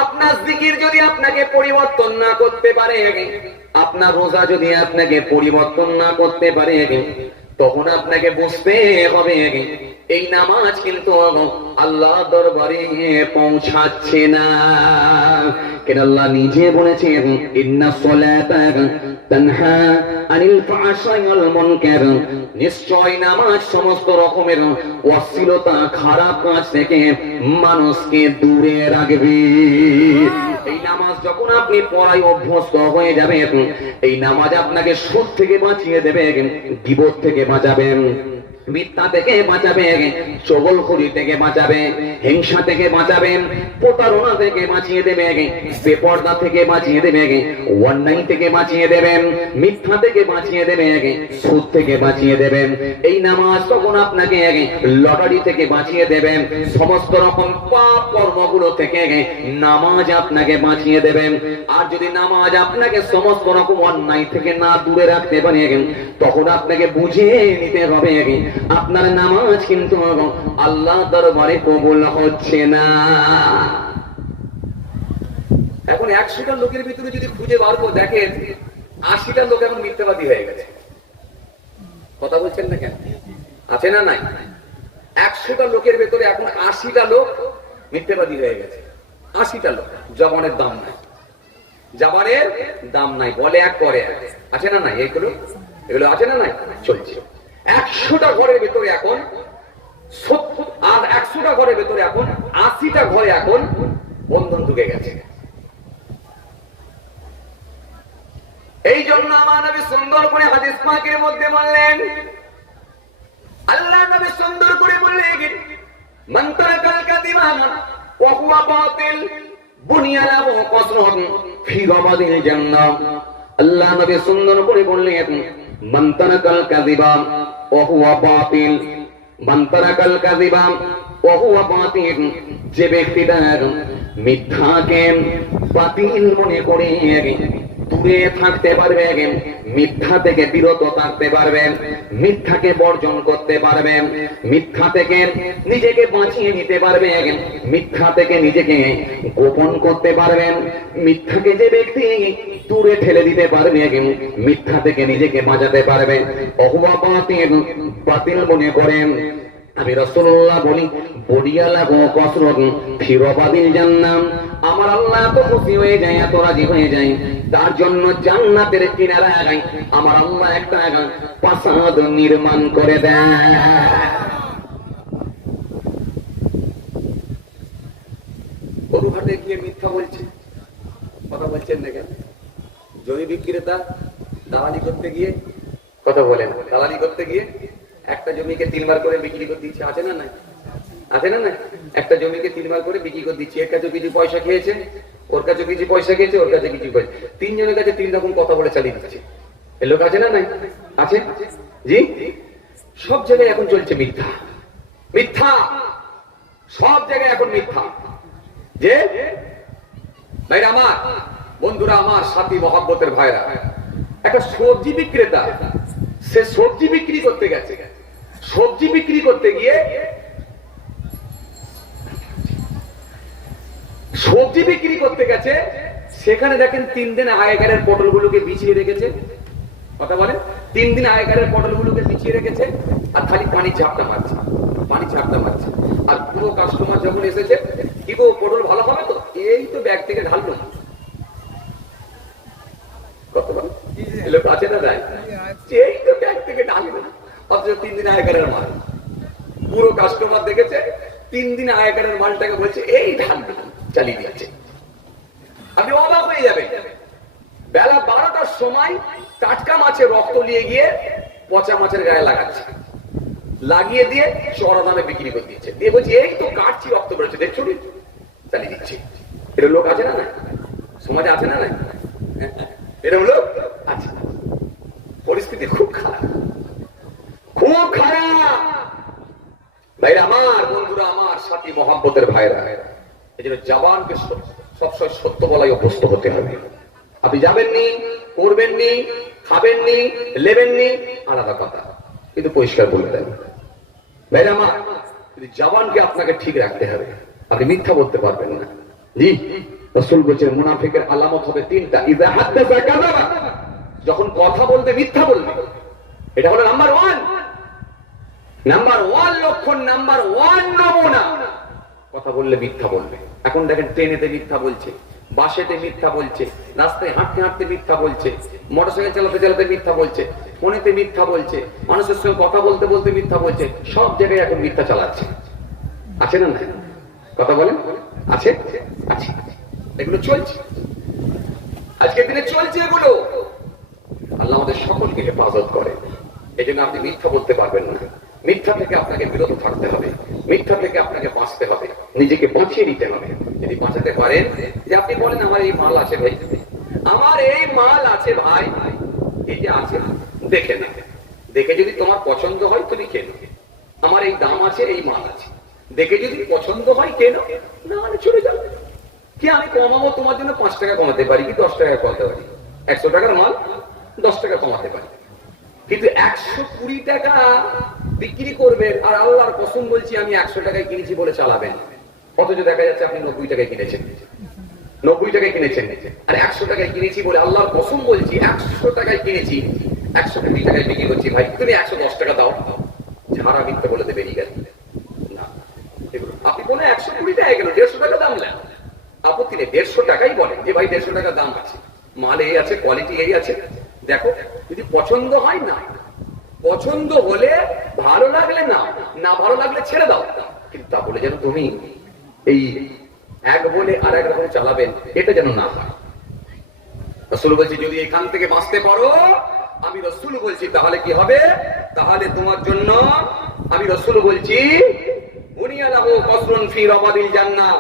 আপনার জিকির যদি আপনাকে পরিবর্তন না করতে পারে, আপনার রোজা যদি আপনাকে পরিবর্তন না করতে পারে, তখন আপনাকে বুঝতে হবে এই নামাজ কিন্তু আল্লাহ দরবারে পৌঁছাচ্ছে না। কেন? আল্লাহ নিজে বলেছেন, ইন্নাস সালাতা তানহা আনিল ফাহশাই ওয়াল মুনকার। নিশ্চয় নামাজ সমস্ত রকমের অশ্লীলতা, খারাপ কাজ থেকে মানুষকে দূরে রাখবে। এই নামাজ যখন আপনি পড়ায় অভ্যস্ত হয়ে যাবেন, এই নামাজ আপনাকে সুদ থেকে বাঁচিয়ে দেবে, গীবত থেকে বাঁচাবেন, মিথ্যা থেকে বাঁচাবে, চগলখড়ি থেকে বাঁচাবে, হিংসা থেকে বাঁচাবেন, প্রতারণা থেকে বাঁচিয়ে দেবে, বেপরদা থেকে বাঁচিয়ে দেবে, অন্যায় থেকে বাঁচিয়ে দেবেন, মিথ্যা থেকে বাঁচিয়ে দেবে, সুদ থেকে বাঁচিয়ে দেবেন। এই নামাজ তখন আপনাকে লটারি থেকে বাঁচিয়ে দেবেন, সমস্ত রকম পাপ কর্মগুলো থেকে নামাজ আপনাকে বাঁচিয়ে দেবেন। আর যদি নামাজ আপনাকে সমস্ত রকম অন্যায় থেকে না দূরে রাখতে পারে, তখন আপনাকে বুঝে নিতে হবে আপনার নামাজ কিন্তু আল্লাহ দরবারে কবুল হচ্ছে না। এখন 100টা লোকের ভিতরে যদি খুঁজে বার করে দেখেন, 80টা লোক এখন মিথ্যাবাদী হয়ে গেছে। কথা বলছেন না কেন? আছে না নাই? 100টা লোকের ভেতরে এখন 80টা লোক মিথ্যাবাদী হয়ে গেছে। 80টা লোক। জবানের দাম নাই, জবানের দাম নাই, বলে এক করে এক। আছে না নাই? এগুলো আছে না নাই? চলছে। 100টা ঘরের ভেতরে এখন আর 100টা ঘরের ভেতরে এখন 80টা ঘরে এখন বন্ধন ঢুকে গেছে। এই জন্য আমার নবী সুন্দর করে হাদিস পাকের মধ্যে বললেন, আল্লাহ নবী সুন্দর করে বললেন, মান তারাকাল কাযিবা ওয়া হুয়া বাতিল বুনিয়া লাহু কসরুন ফি রামাদিল জান্নাহ। আল্লাহ নবী সুন্দর করে বললেন, মান তারাকাল কাযিবা ওয়া হুয়া বাতিল, মান তারাকাল কাযিবা ওয়া হুয়া বাতিল, যে ব্যক্তিটা মিথ্যাকে বাতিল মনে করে দূরে থাকতে পারবে, মিথ্যা থেকে বিরত থাকতে পারবেন, মিথ্যাকে বর্জন করতে পারবেন, মিথ্যা থেকে নিজেকে বাঁচিয়ে নিতে পারবেন, মিথ্যা থেকে নিজেকে গোপন করতে পারবেন, মিথ্যাকে যে ব্যক্তি দূরে ঠেলে দিতে পারবে, মিথ্যা থেকে নিজেকে বাঁচাতে পারবেন, অহুয়া বাতিল, বাতিল মনে করেন, আমি রাসূলুল্লাহ বলি, বড়িয়া লাগো কসরত ফিরবাদিল জান্নাম, আমার আল্লাহ তো খুশি হয়ে যায়, এত রাজি হয়ে যায়, তার জন্য জান্নাতের কিনারায় আমার আল্লাহ একটা প্রাসাদ নির্মাণ করে দেয়। গরুহাটে গিয়ে মিথ্যা বলছে, কথা বলছেন না কেন? জমি বিক্রেতা দালালি করতে গিয়ে, কথা বলেন, দালালি করতে গিয়ে একটা জমিকে 3 বার করে বিক্রি করে দিচ্ছে, আছে না নাই? আছে না নাই? একটা জমিকে 3 বার করে বিক্রি করে দিচ্ছে, এর কাছে কিছু পয়সা খেয়েছে, ওর কাছে কিছু পয়সা খেয়েছে, ওর কাছে কিছু পয়সা, 3 জনের কাছে 3 রকম কথা বলে চালিয়ে দিচ্ছে। এর লোক আছে না নাই? আছে জি। সব জায়গায় এখন চলছে মিথ্যা, মিথ্যা, সব জায়গায় এখন মিথ্যা। যে ভাইরা আমার, বন্ধুরা আমার, সাথী মহব্বতের ভাইরা, একটা সবজি বিক্রেতা, সে সবজি বিক্রি করতে গেছে, সবজি বিক্রি করতে গিয়ে সবজি বিক্রি করতে গেছে, সেখানে দেখেন 3 দিন আগেকারের পটলগুলোকে বিছিয়ে রেখেছে, কথা বলেন, 3 দিন আগেকারের পটলগুলোকে বিছিয়ে রেখেছে, আর খালি পানি ঝাপটা মারছে, পানি ঝাপটা মারছে। আর পুরো কাস্টমার যখন এসেছে, কি গো পটল ভালো হবে তো, এই তো ব্যাগ থেকে ঢাললো, কত বলেন লোক আছে না যায়, এই তো ব্যাগ থেকে ঢাললো, অথচ 3 দিন আগেকারের মাল। পুরো কাস্টমার দেখেছে 3 দিন আগেকারের মালটাকে বলছে এই ঢালবে, চালিয়ে দিয়েছে। আপনি অবাক হয়ে যাবেন, বেলা 12টার সময় টাটকা মাছের রক্ত নিয়ে গিয়ে পচা মাছের গায়ে লাগাচ্ছে, লাগিয়ে দিয়ে চড়া দামে বিক্রি করে দিচ্ছে, দিয়ে বলছে এই তো কাটছি রক্ত বেরোচ্ছে, দেখছো, চালিয়ে দিচ্ছে। এরকম লোক আছে না না? সমাজে আছে না না? এরকম লোক আছে। পরিস্থিতি খুব খারাপ, খুব খারাপ। ভাইরা আমার, বন্ধুরা আমার, সাথী মহব্বতের ভাইরা, এই জন্য জবানকে সবসময় সত্য বলাই অভ্যস্ত হতে হবে। আপনি যাবেননি, করবেননি, খাবেননি, লেবেননি, আলাদা কথা, কিন্তু পরিষ্কার বলে দেন। ভাইরা আমার, জবানকে আপনাকে ঠিক রাখতে হবে, আপনি মিথ্যা বলতে পারবেন না। জি, রাসূল বলেছেন মুনাফিকের আলামত হবে 3টা, ইযা হাদাসা কাযাবা, যখন কথা বলবে মিথ্যা বলবে, এটা হলো নাম্বার 1, নাম্বার 1 লক্ষণ, নাম্বার 1 নমুনা, কথা বললে মিথ্যা বলবে। এখন দেখেন ট্রেনেতে মিথ্যা বলছে, বাসেতে মিথ্যা বলছে, রাস্তায় হাঁটতে হাঁটতে মিথ্যা বলছে, মোটরসাইকেল চালাতে চালাতে মিথ্যা বলছে, ফোনেতে মিথ্যা বলছে, মানুষের সঙ্গে কথা বলতে বলতে মিথ্যা বলছে, সব জায়গায় এখন মিথ্যা চালাচ্ছে। আছে না না? কথা বলেন, আছে? আছে, এগুলো চলছে, আজকের দিনে চলছে এগুলো। আল্লাহ আমাদের সকলকে হেফাজত করে, এই জন্য আপনি মিথ্যা বলতে পারবেন না। মিথ্যা থেকে আপনাকে বিরত থাকতে হবে, মিথ্যা থেকে আপনাকে বাঁচতে হবে, নিজেকে বাঁচিয়ে নিতে হবে। যদি বাঁচাতে পারেন, যে আপনি বলেন আমার এই মাল আছে ভাই, আমার এই মাল আছে ভাই, এই যে আছে, দেখে না, দেখে যদি তোমার পছন্দ হয় তুমি কেনো, আমার এই দাম আছে, এই মাল আছে, দেখে যদি পছন্দ হয় কেনো, না হলে চলে যাবে। কি আমি কমাবো তোমার জন্য 5 টাকা কমাতে পারি, কি 10 টাকা কমাতে পারি, 100 টাকার মাল 10 টাকা কমাতে পারি, কিন্তু 120 টাকা বিক্রি করবেন, আর আল্লাহর কসম বলছি আমি 100 টাকায় কিনেছি বলে চালাবেন, অথচ দেখা যাচ্ছে আপনি 90 টাকায় কিনেছেন, 90 টাকায় কিনেছেন, আর 100 টাকায় কিনেছি বলে আল্লাহর কসম বলছি 100 টাকায় কিনেছি, 120 টাকায় বিক্রি করছি, ভাই তুমি 110 টাকা দাও, ঝাড়া মিথ্যা বলে দেবে, বেরিয়ে গেল না। আপনি বলে 120 টাকা গেল, 150 টাকা দাম নেন, আপত্তি নেই, 150 টাকাই বলেন যে ভাই 150 টাকা দাম আছে, মাল এই আছে, কোয়ালিটি এই আছে, দেখো যদি পছন্দ হয়, না পছন্দ হলে ভালো লাগলে না, না ভালো লাগলে ছেড়ে দাও, কিন্তু তা বলে যেন তুমি এই এক বলে আর এক রকম চালাবেন, এটা যেন না হয়। রাসূল বলছি যদি এখান থেকে বাঁচতে পারো, আমি রাসূল বলছি তাহলে কি হবে, তাহলে তোমার জন্য আমি রাসূল বলছি বুনিয়া লাহু কসরুন ফি রাবাদিল জান্নাহ,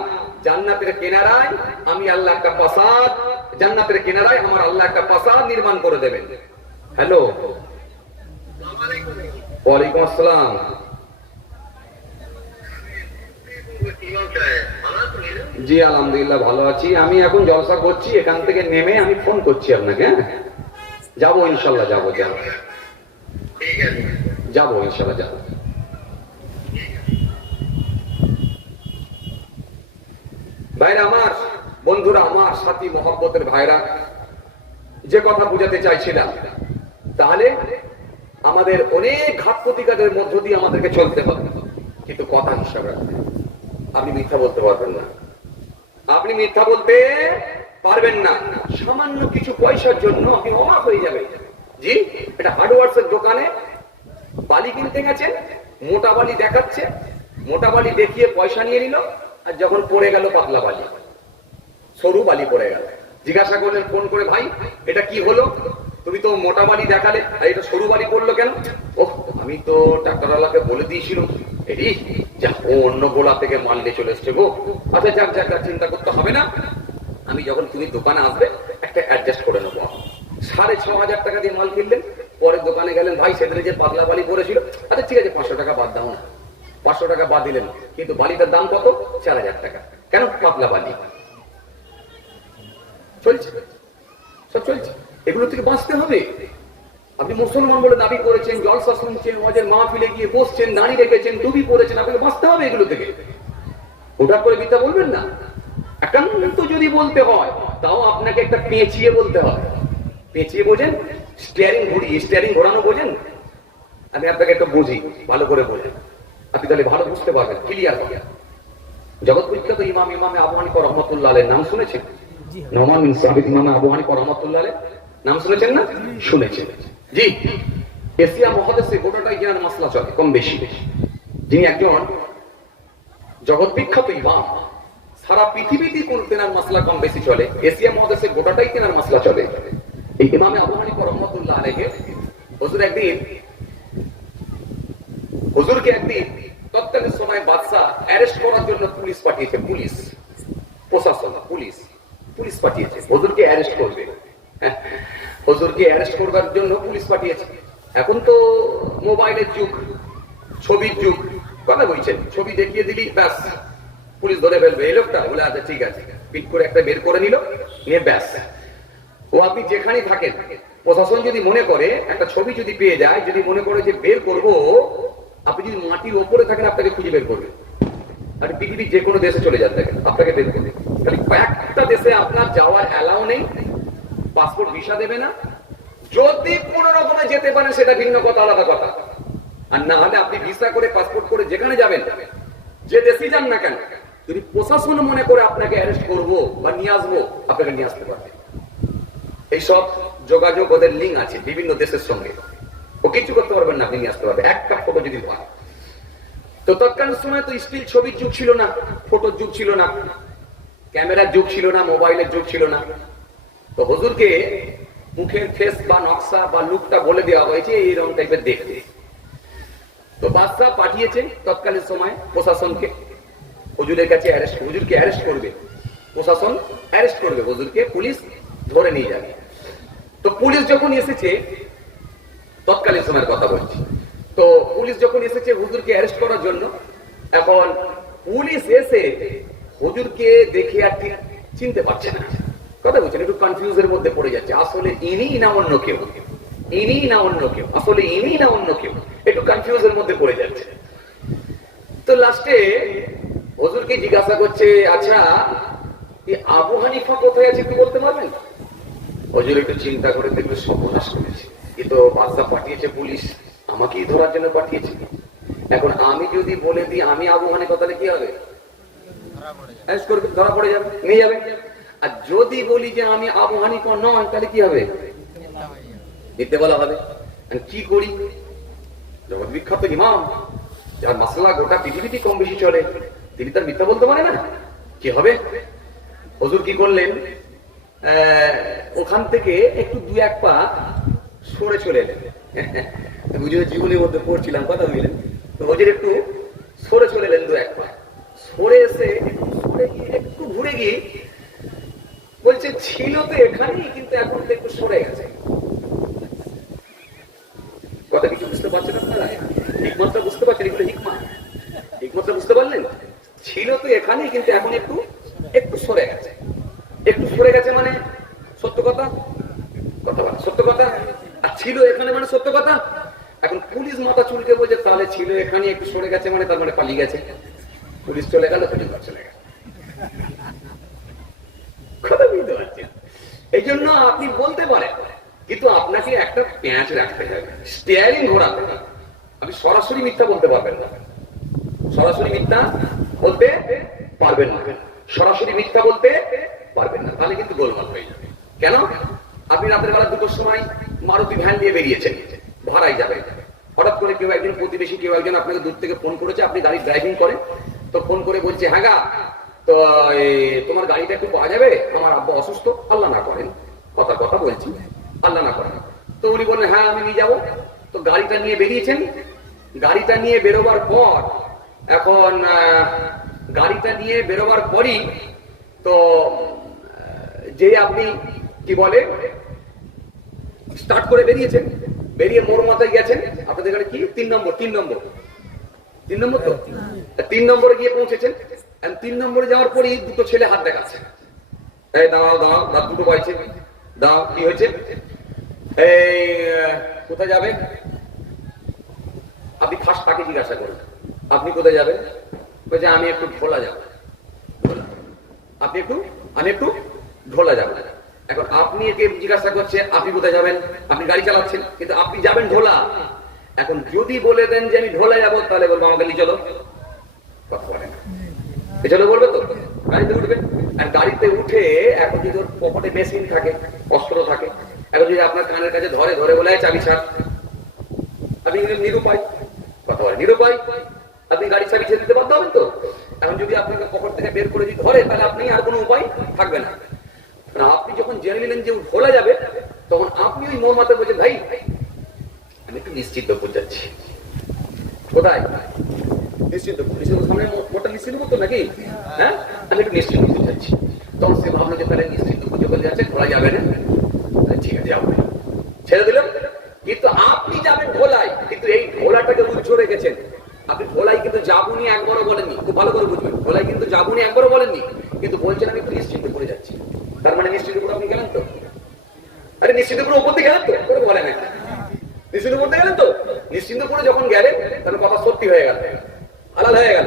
জান্নাতের কিনারায় আমি আল্লাহ একটা প্রাসাদ, জান্নাতের কিনারায় আমার আল্লাহ একটা প্রাসাদ নির্মাণ করে দেবেন। হ্যালো, ওয়ালাইকুম আসসালাম। জি আলহামদুলিল্লাহ ভালো আছি। আমি এখন জলসা করছি, এখান থেকে নেমে আমি ফোন করছি আপনাকে। হ্যাঁ যাবো ইনশাল্লাহ, যাবো যাবো ইনশাল্লাহ যাবো। ভাইরা আমার, বন্ধুরা আমার, সাথী মহব্বতের ভাইরা, যে কথা বুঝাতে চাইছিলাম, তাহলে আমাদের অনেক ঘাত প্রতিঘাতের মধ্য দিয়ে আমাদেরকে চলতে হবে, কিন্তু কথা হিসাব রাখতে। আপনি মিথ্যা বলতে পারবেন না, আপনি মিথ্যা বলতে পারবেন না। সামান্য কিছু পয়সার জন্য আপনি অবাক হয়ে যাবেন। জি, এটা হার্ডওয়ার্সের দোকানে বালি কিনতে গেছেন, মোটা বালি দেখাচ্ছে, মোটা বালি দেখিয়ে পয়সা নিয়ে নিল, আর যখন পড়ে গেল পাতলা বালি, সরু বালি পড়ে গেল। জিজ্ঞাসা করলেন ফোন করে, ভাই এটা কি হলো, তুমি তো মোটা বালি দেখালে আর এটা সরু বালি পড়লো কেন? ওহ, আমি তো ট্রাক্টরওয়ালাকে বলে দিয়েছিলাম, এরি যা অন্য গোলা থেকে মাল নিয়ে চলে এসছে গো। আচ্ছা যাক যাক, চিন্তা করতে হবে না, আমি যখন তুমি দোকানে আসবে একটা অ্যাডজাস্ট করে নেবো। 6,500 টাকা দিয়ে মাল কিনলেন, পরের দোকানে গেলেন, ভাই সেদিনে যে পাতলা বালি পড়েছিল, আচ্ছা ঠিক আছে 500 টাকা বাদ দাও না। 500 টাকা বাদ দিলেন, কিন্তু বালিটার দাম কত? 4,000 টাকা। কেন? পাতলা বালি। চলছে, সব চলছে। এগুলো থেকে বাঁচতে হবে। আপনি মুসলমান বলে দাবি করেছেন, জলসা শুনছেন, ওয়াজের মাহফিলে গিয়ে বসছেন, দাড়ি রেখেছেন, টুপি পরেছেন, আপনাকে বাঁচতে হবে এগুলো থেকে। ওটা করে মিথ্যা বলবেন না। একান্ত যদি বলতে হয়, তাও আপনাকে একটা পেঁচিয়ে বলতে হয়। পেঁচিয়ে বোঝেন? স্টিয়ারিং ঘুরিয়ে, স্টিয়ারিং ঘোরানো বোঝেন? আমি আপনাকে একটা বুঝি, ভালো করে বোঝেন, আপনি তাহলে ভালো বুঝতে পারবেন, ক্লিয়ার হবে। জগৎ বিখ্যাত ইমাম আবু হানিফা রাহমাতুল্লাহ আলাইহির নাম শুনেছেন? নোমান বিন সাবিত ইমাম আবু হানিফা রাহমাতুল্লাহ আলাইহির নাম শুনেছেন না? শুনেছেন। জি, এশিয়া মহাদেশে গোটাটাই জ্ঞান মাসলা চলে কম বেশি। যিনি একজন জগৎ বিখ্যাত ইমাম, সারা পৃথিবীতে কোন তেনার মাসলা কম বেশি চলে, এশিয়া মহাদেশে গোটাটাই তেনার মাসলা চলে। এই ইমামে আবু হানিফা রাহমাতুল্লাহ আলাইহি হুজুরকে একদিন তৎকালীন সময় বাদশা অ্যারেস্ট করার জন্য পুলিশ পাঠিয়েছে, পুলিশ প্রশাসন, পুলিশ পাঠিয়েছে হুজুরকে অ্যারেস্ট করবে। হুজুরকে অ্যারেস্ট করবার জন্য পুলিশ পাঠিয়েছে। এখন তো মোবাইলের যুগ, ছবির যুগ, কথা বলছেন, ছবি দেখিয়ে দিলি ব্যাস পুলিশ ধরে ফেলবে। এই লোকটা বলে আচ্ছা ঠিক আছে, পিট করে একটা বের করে নিল, নিয়ে ব্যাস। ও আপনি যেখানেই থাকেন, প্রশাসন যদি মনে করে, একটা ছবি যদি পেয়ে যায়, যদি মনে করে যে বের করব, আপনি যদি মাটির ওপরে থাকেন আপনাকে খুঁজে বের করবে। আর পৃথিবীর যে কোনো দেশে চলে যান দেখেন, আপনাকে বের করবে। খালি কয়েকটা দেশে আপনার যাওয়ার অ্যালাউ নেই, পাসপোর্ট ভিসা দেবে না। যদি কোনো রকমে যেতে পারেন সেটা ভিন্ন কথা, আলাদা কথা। আর না হলে আপনি ভিসা করে পাসপোর্ট করে যেখানে যাবেন, যে দেশে যান না কেন, যদি প্রশাসন মনে করে আপনাকে অ্যারেস্ট করবো বা নিয়ে আসবো, আপনাকে নিয়ে আসতে পারবে। এইসব যোগাযোগ ওদের লিঙ্ক আছে বিভিন্ন দেশের সঙ্গে, ও কিছু করতে পারবেন না, আপনি নিয়ে আসতে পারবেন একটা ফটো যদি পান। তো তৎকালীন সময় তো স্টিল ছবির যুগ ছিল না, ফটোর যুগ ছিল না, ক্যামেরার যুগ ছিল না, মোবাইলের যুগ ছিল না। তো হুজুরকে মুখের ফেস বা নকশা বা লুকটা বলে দেওয়া হয়েছে এইরকম টাইপের দেখতে। তো বাদশা পাঠিয়েছে তৎকালীন সময় প্রশাসনকে হুজুরের কাছে হুজুরকে অ্যারেস্ট করবে, প্রশাসন অ্যারেস্ট করবে হুজুরকে, পুলিশ ধরে নিয়ে যাবে। তো পুলিশ যখন এসেছে, তৎকালীন সময়ের কথা বলছি, তো পুলিশ যখন এসেছে হুজুরকে অ্যারেস্ট করার জন্য, এখন পুলিশ এসে হুজুরকে দেখে আর ঠিক চিনতে পারছে না, কথা বলছেন, একটু কনফিউজের মধ্যে পড়ে যাচ্ছে, আসলে ইনি না অন্য কেউ, ইনি না অন্য কেউ, আসলে ইনি না অন্য কেউ, একটু কনফিউজের মধ্যে পড়ে যাচ্ছে। তো লাস্টে হুজুরকে জিজ্ঞাসা করছে, আচ্ছা আবু হানিফা কোথায় আছে একটু বলতে পারবেন? হুজুর একটু চিন্তা করে দেখবে, সর্বনাশ করেছে, এ তো বাদশা পাঠিয়েছে পুলিশ, আমাকেই ধরার জন্য পাঠিয়েছে। এখন আমি যদি বলে দিই আমি আবু হানিফা, তাহলে কি হবে? ধরা পড়ে যাবে, নিয়ে যাবে। আর যদি বলি যে আমি আবু হানিফা নয়, তাহলে কি হবে? মিথ্যে বলা হবে। কি করি? জগৎ বিখ্যাত ইমাম, যার মাসলা গোটা পৃথিবীতে কম বেশি চলে, তিনি তার মিথ্যা বলতে পারে না? কি হবে? হুজুর কি করলেন, ওখান থেকে একটু দু এক পা সরে চলে এলেন। বুঝে জীবনের মধ্যে পড়ছিলাম, কথা বুঝলেন? তো হুজুর একটু সরে চলে এলেন দু এক পা, সরে এসে একটু ঘুরে গিয়ে বলছে, ছিল তো এখানেই, কিন্তু এখন তো একটু সরে গেছে। কথা কিছু বুঝতে পারছেন আপনারা? হিকমতটা বুঝতে পারছেন? এগুলো হিকমতটা বুঝতে পারলেন? ছিল তো এখানেই, কিন্তু এখন একটু একটু সরে গেছে। একটু সরে গেছে মানে সত্য কথা, কথা বলা সত্য কথা। আর ছিল এখানে মানে সত্য কথা। এখন পুলিশ মাথা চুলকে বলছে, তাহলে ছিল এখানে একটু সরে গেছে মানে তার মানে পালিয়ে গেছে। পুলিশ চলে গেল, পুলিশ চলে গেল। কথা বুঝতে পারছেন? এই জন্য আপনি বলতে পারেন, কিন্তু আপনাকে একটা পেঁয়াজ রাখতে হবে, স্টিয়ারিং ঘোরাতে হবে। আপনি সরাসরি মিথ্যা বলতে পারবেন না, সরাসরি মিথ্যা বলতে পারবেন না, সরাসরি মিথ্যা বলতে পারবেন না, তাহলে কিন্তু গোলমাল হয়ে যাবে। কেন? আপনি রাতের বেলা 2টোর সময় মারুতি ভ্যান দিয়ে বেরিয়েছেন, ভাড়াই যাবে। হঠাৎ করে কেউ একজন প্রতিবেশী, কেউ একজন আপনাকে দূর থেকে ফোন করেছে, আপনি গাড়ি ড্রাইভিং করেন, তো ফোন করে বলছে, হ্যাঁ গা, তো তোমার গাড়িটা একটু পাওয়া যাবে, আমার আব্বা অসুস্থ, আল্লাহ না করেন, কথা বলছি, আল্লাহ না করেন। তো উনি বললেন, হ্যাঁ আমি নিয়ে যাবো। তো গাড়িটা নিয়ে বেরিয়েছেন। গাড়িটা নিয়ে বেরোবার পর, এখন গাড়িটা নিয়ে বেরোবার পরই তো যে আপনি কি বলে স্টার্ট করে বেরিয়েছেন, বেরিয়ে মোড় মাথায় গেছেন, আপনাদের গাড়ি কি 3 নম্বর তো 3 নম্বরে গিয়ে পৌঁছেছেন। 3 নম্বরে যাওয়ার পরই 2টো ছেলে হাত দেখাচ্ছে, এই দাঁড়াও দাঁড়াও, রাত 2টো বাজছে, দাঁড়াও, কি হয়েছে, এই কোথায় যাবেন? আপনি ফার্স্ট তাকে জিজ্ঞাসা করুন, আপনি কোথায় যাবেন? বলছে, আমি একটু ঢোলা যাবো। আমি একটু ঢোলা যাবো। এখন আপনি একে জিজ্ঞাসা করছে, আপনি কোথায় যাবেন? আপনি গাড়ি চালাচ্ছেন, কিন্তু আপনি যাবেন ঢোলা। এখন যদি বলে দেন যে আমি ঢোলা যাবো, তাহলে বলবো আমাকে নিয়ে চলো, কথা বলে না, চলো বলবে তো, গাড়িতে উঠবেন। আর গাড়িতে উঠে এখন যদি ওর পকেটে মেশিন থাকে, অস্ত্র থাকে, এখন যদি আপনার কানের কাছে ধরে বলে, চাবি ছাড়, আপনি নিরুপায়, কথা বলে নিরুপায়, আপনি গাড়ি চাবি ছেড়ে দিতে বাধ্য হবেন তো। এখন যদি আপনাকে পকেট থেকে বের করে যদি ধরে, তাহলে আপনি আর কোনো উপায় থাকবে না। আপনি যখন জেনে নিলেন যে ভোলা যাবে, তখন আপনি ওই মোর মাথায় বলছেন, ভাই আমি একটু নিশ্চিন্তপুর যাচ্ছি। কোথায়? নিশ্চিন্তপুর। সামনে মোটটা নিশ্চিন্তপুর তো নাকি? হ্যাঁ, আমি একটু নিশ্চিন্তপুর যাচ্ছি। তখন সে ভাবলো যে তাহলে নিশ্চিন্তপুর যখন যাচ্ছে, ভোলা যাবে না, ঠিক আছে যাবো, ছেড়ে দিলাম। কিন্তু আপনি যাবেন ভোলায়, কিন্তু এই ভোলাটাকে উজ্জ্ব রেখেছেন। আপনি ভোলাই কিন্তু যাবুনি একবারও বলেননি, খুব ভালো করে বুঝবেন, ভোলাই কিন্তু যাবুনি একবারও বলেননি, কিন্তু বলছেন আমি একটু নিশ্চিন্তপুরে যাচ্ছি। তার মানে নিশ্চিন্তপুর আপনি গেলেন তো? আরে নিশ্চিন্তপুর উপর দিয়ে গেলেন তো? করে বলেন, নিশ্চিন্তপুর দিয়ে গেলেন তো? নিশ্চিন্তপুরে যখন গেলেন, তাহলে কথা সত্যি হয়ে গেল, হালাল হয়ে গেল।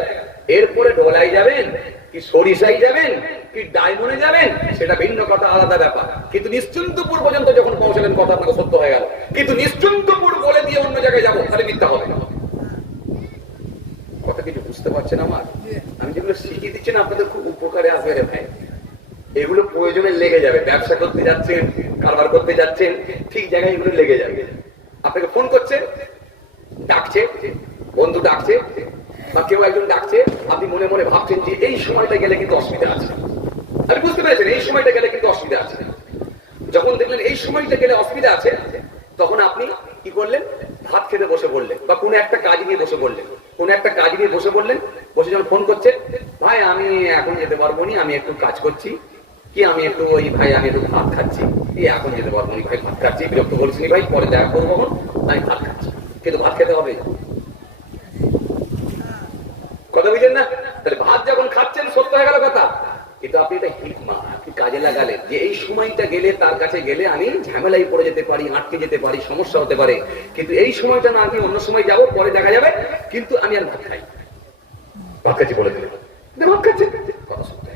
এরপরে ঢোলাই যাবেন কি সরিষাই যাবেন কি ডায়মন্ডে যাবেন, সেটা ভিন্ন কথা, আলাদা ব্যাপার। কিন্তু নিশ্চিন্তপুর পর্যন্ত যখন পৌঁছালেন, কথা আপনাকে সত্য হয়ে গেল। কিন্তু নিশ্চিন্তপুর বলে দিয়ে অন্য জায়গায় যাবো, তাহলে মিথ্যা হবে। কথা কিছু বুঝতে পারছেন আমার? আমি যেগুলো শিখিয়ে দিচ্ছি না, আপনাদের খুব উপকারে আসবে রে ভাই। এগুলো প্রয়োজনে লেগে যাবে। ব্যবসা করতে যাচ্ছেন, কারবার করতে যাচ্ছেন, ঠিক জায়গায় এগুলো লেগে যাবে। আপনাকে ফোন করছে, ডাকছে, বন্ধু ডাকছে, বা কেউ একজন ডাকছে, আপনি মনে মনে ভাবছেন যে এই সময়টা গেলে কিন্তু অসুবিধা আছে। আপনি বুঝতে পেরেছেন এই সময়টা গেলে কিন্তু অসুবিধা আছে। যখন দেখলেন এই সময়টা গেলে অসুবিধা আছে, তখন আপনি কি করলেন? ভাত খেতে বসে পড়লেন, বা কোনো একটা কাজ নিয়ে বসে পড়লেন, বসে যখন ফোন করছে, ভাই আমি এখন যেতে পারবো নি, আমি একটু কাজ করছি, কি আমি একটু ওই ভাই আমি একটু ভাত খাচ্ছি, এই এখন যেতে পারবো নি ভাই, ভাত খাচ্ছি, বিরক্ত বলছিনি ভাই, পরে দেখা করবো, আমি ভাত খাচ্ছি। কিন্তু ভাত খেতে হবে, কথা বুঝলেন না? তাহলে ভাত যখন খাচ্ছেন, সত্য হয়ে গেল কথা। কিন্তু আপনি এটা হিকমা আপনি কাজে লাগালেন, যে এই সময়টা গেলে, তার কাছে গেলে আমি ঝামেলায় পড়ে যেতে পারি, আটকে যেতে পারি, সমস্যা হতে পারে। কিন্তু এই সময়টা না, আমি অন্য সময় যাবো, পরে দেখা যাবে, কিন্তু আমি আর ভাত খাই, ভাত খাচ্ছি বলে দিলে ভাত খাচ্ছে, কথা শুনতে।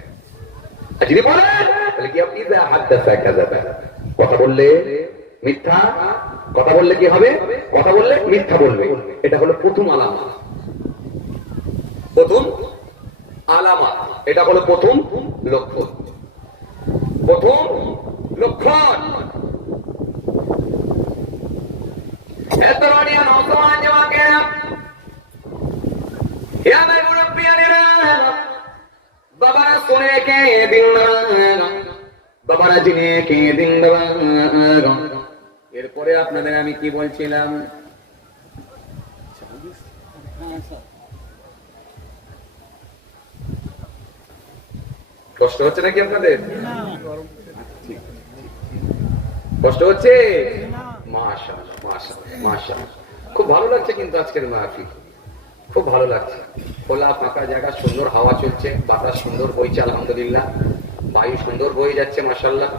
আর যদি বলেন তাহলে কি আপনি কথা বললে মিথ্যা, কথা বললে কি হবে? কথা বললে মিথ্যা বলবে। এটা হলো প্রথম আলামত, প্রথম আলামত, এটা হলো প্রথম লক্ষণ, প্রথম লক্ষণ। এত রানিয়া নওজওয়ান জওয়াকেরা ইয়া ভাই মুরব্বিয়ানেরা বাবারা শুনে কে দিন বাবারা জিনে কে দিন বাবা। এরপরে আপনাদের আমি কি বলছিলাম, কষ্ট হচ্ছে নাকি আপনাদের? কষ্ট হচ্ছে? মাশাআল্লাহ মাশাআল্লাহ মাশাআল্লাহ, খুব ভালো লাগছে কিন্তু আজকের মাহফিল খুব ভালো লাগছে। খোলা ফাঁকা জায়গা, সুন্দর হাওয়া চলছে, বাতাস সুন্দর বইছে আলহামদুলিল্লাহ, বায়ু সুন্দর বয়ে যাচ্ছে মাশাআল্লাহ।